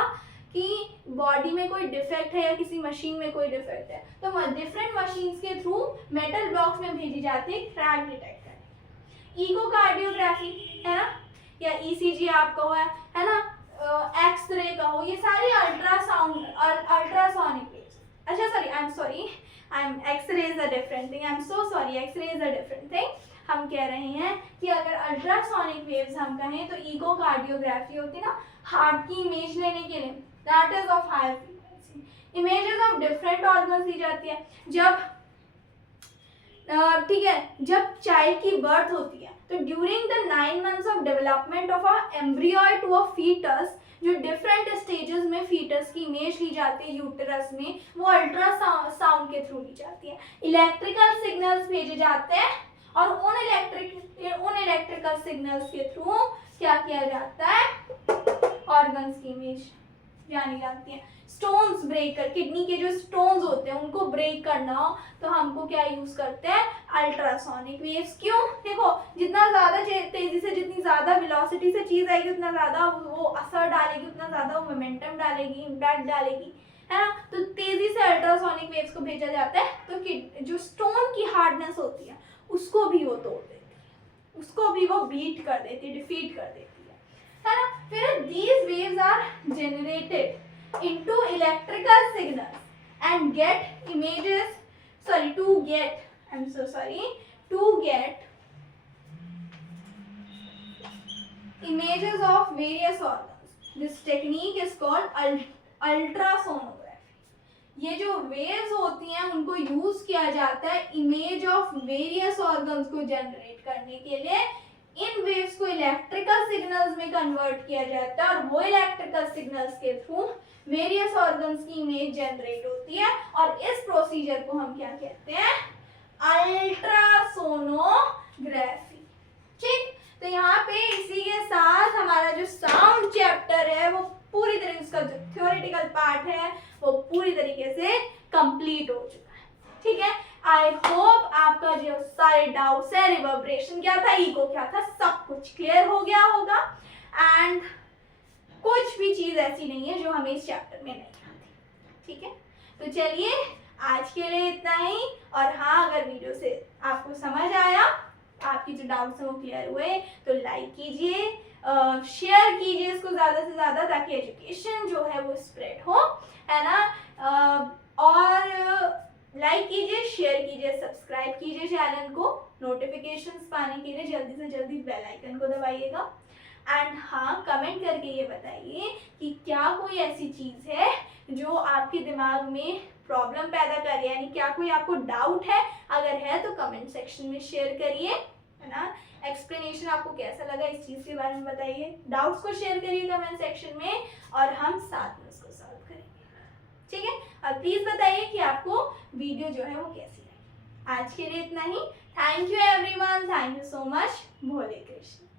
कि बॉडी में कोई डिफेक्ट है या किसी मशीन में कोई डिफेक्ट है. तो डिफरेंट मशीन्स के थ्रू मेटल ब्लॉक्स में भेजी जाती है क्रैक डिटेक्ट करने. इकोकार्डियोग्राफी है ना, या ईसीजी आप कहो, है ना, एक्सरे कहो, ये सारी अल्ट्रासाउंड अल्ट्रासोनिक वेव्स. अच्छा sorry, X ray is a different thing, I am so sorry, X ray is a different thing. हम कह रहे हैं कि अगर अल्ट्रासोनिक वेव्स हम कहें तो इकोकार्डियोग्राफी होती है ना, हार्ट की इमेज लेने के लिए, that is of higher frequency. Images of different organs दी जाती है. जब ठीक है, जब चाइल्ड की बर्थ होती है तो during the 9 months of development of a embryo to a foetus, जो डिफरेंट स्टेजेस में फीटस की इमेज ली जाती है यूटेरस में, वो अल्ट्रासाउंड के थ्रू ली जाती है. इलेक्ट्रिकल सिग्नल्स भेजे जाते हैं और उन इलेक्ट्रिकल सिग्नल्स के थ्रू क्या किया जाता है, ऑर्गन्स की इमेज जानी जाती है. स्टोन्स ब्रेक कर, किडनी के जो स्टोन्स होते हैं उनको ब्रेक करना हो तो हमको क्या यूज करते हैं, अल्ट्रासोनिक वेव्स. क्यों? देखो जितना ज्यादा तेजी से, जितनी ज्यादा वेलोसिटी से चीज आएगी उतना ज्यादा वो असर डालेगी, उतना ज्यादा वो मोमेंटम डालेगी, इम्पैक्ट डालेगी, है ना. तो तेजी से अल्ट्रासोनिक वेव्स को भेजा जाता है तो जो स्टोन की हार्डनेस होती है उसको भी वो तोड़ देती है, उसको भी वो बीट कर देती है, डिफीट कर देती है ना. फिर these waves are generated into electrical signals and get images, to get images of various organs. This technique is called ultrasonography. ये जो वेव्स होती हैं उनको यूज किया जाता है इमेज ऑफ वेरियस ऑर्गन्स को जनरेट करने के लिए. इन वेव्स को इलेक्ट्रिकल सिग्नल्स में कन्वर्ट किया जाता है और वो इलेक्ट्रिकल सिग्नल्स के थ्रू वेरियस ऑर्गन्स की इमेज जनरेट होती है और इस प्रोसीजर को हम क्या कहते हैं, अल्ट्रासोनोग्राफी। ठीक, तो यहाँ पे इसी के साथ हमारा जो साउंड चैप्टर है वो पूरी तरीके से, उसका जो थ्योरेटिकल पार्ट है वो पूरी तरीके से कंप्लीट हो चुका है। ठीक है, आई होप आपका जो सारे डाउट्स है, रिवर्बरेशन क्या था, इको क्या था, सब कुछ क्लियर हो गया होगा। एंड कुछ भी चीज ऐसी नहीं है जो हमें इस चैप्टर में नहीं आती। ठीक है, तो चलिए आज के लिए इतना ही। और हाँ, अगर वीडियो से आपको समझ आया, आपकी जो डाउट्स हैं वो क्लियर हुए, तो लाइक कीजिए, शेयर कीजिए इसको ज़्यादा से ज़्यादा, ताकि एजुकेशन जो है वो स्प्रेड हो, है ना। और लाइक कीजिए, शेयर कीजिए, सब्सक्राइब कीजिए चैनल को, नोटिफिकेशंस पाने के लिए जल्दी से जल्दी बेल आइकन को दबाइएगा। एंड हाँ, कमेंट करके ये बताइए कि क्या कोई ऐसी चीज़ है जो आपके दिमाग में प्रॉब्लम पैदा कर रही है, यानी क्या कोई आपको डाउट है, अगर है तो कमेंट सेक्शन में शेयर करिए, है ना। एक्सप्लेनेशन आपको कैसा लगा इस चीज़ के बारे में बताइए, डाउट्स को शेयर करिए कमेंट सेक्शन में और हम साथ में उसको सॉल्व करेंगे। ठीक है, और प्लीज़ बताइए कि आपको वीडियो जो है वो कैसी लगी। आज के लिए इतना ही। Thank you everyone, thank you so much. Bhole Krishna.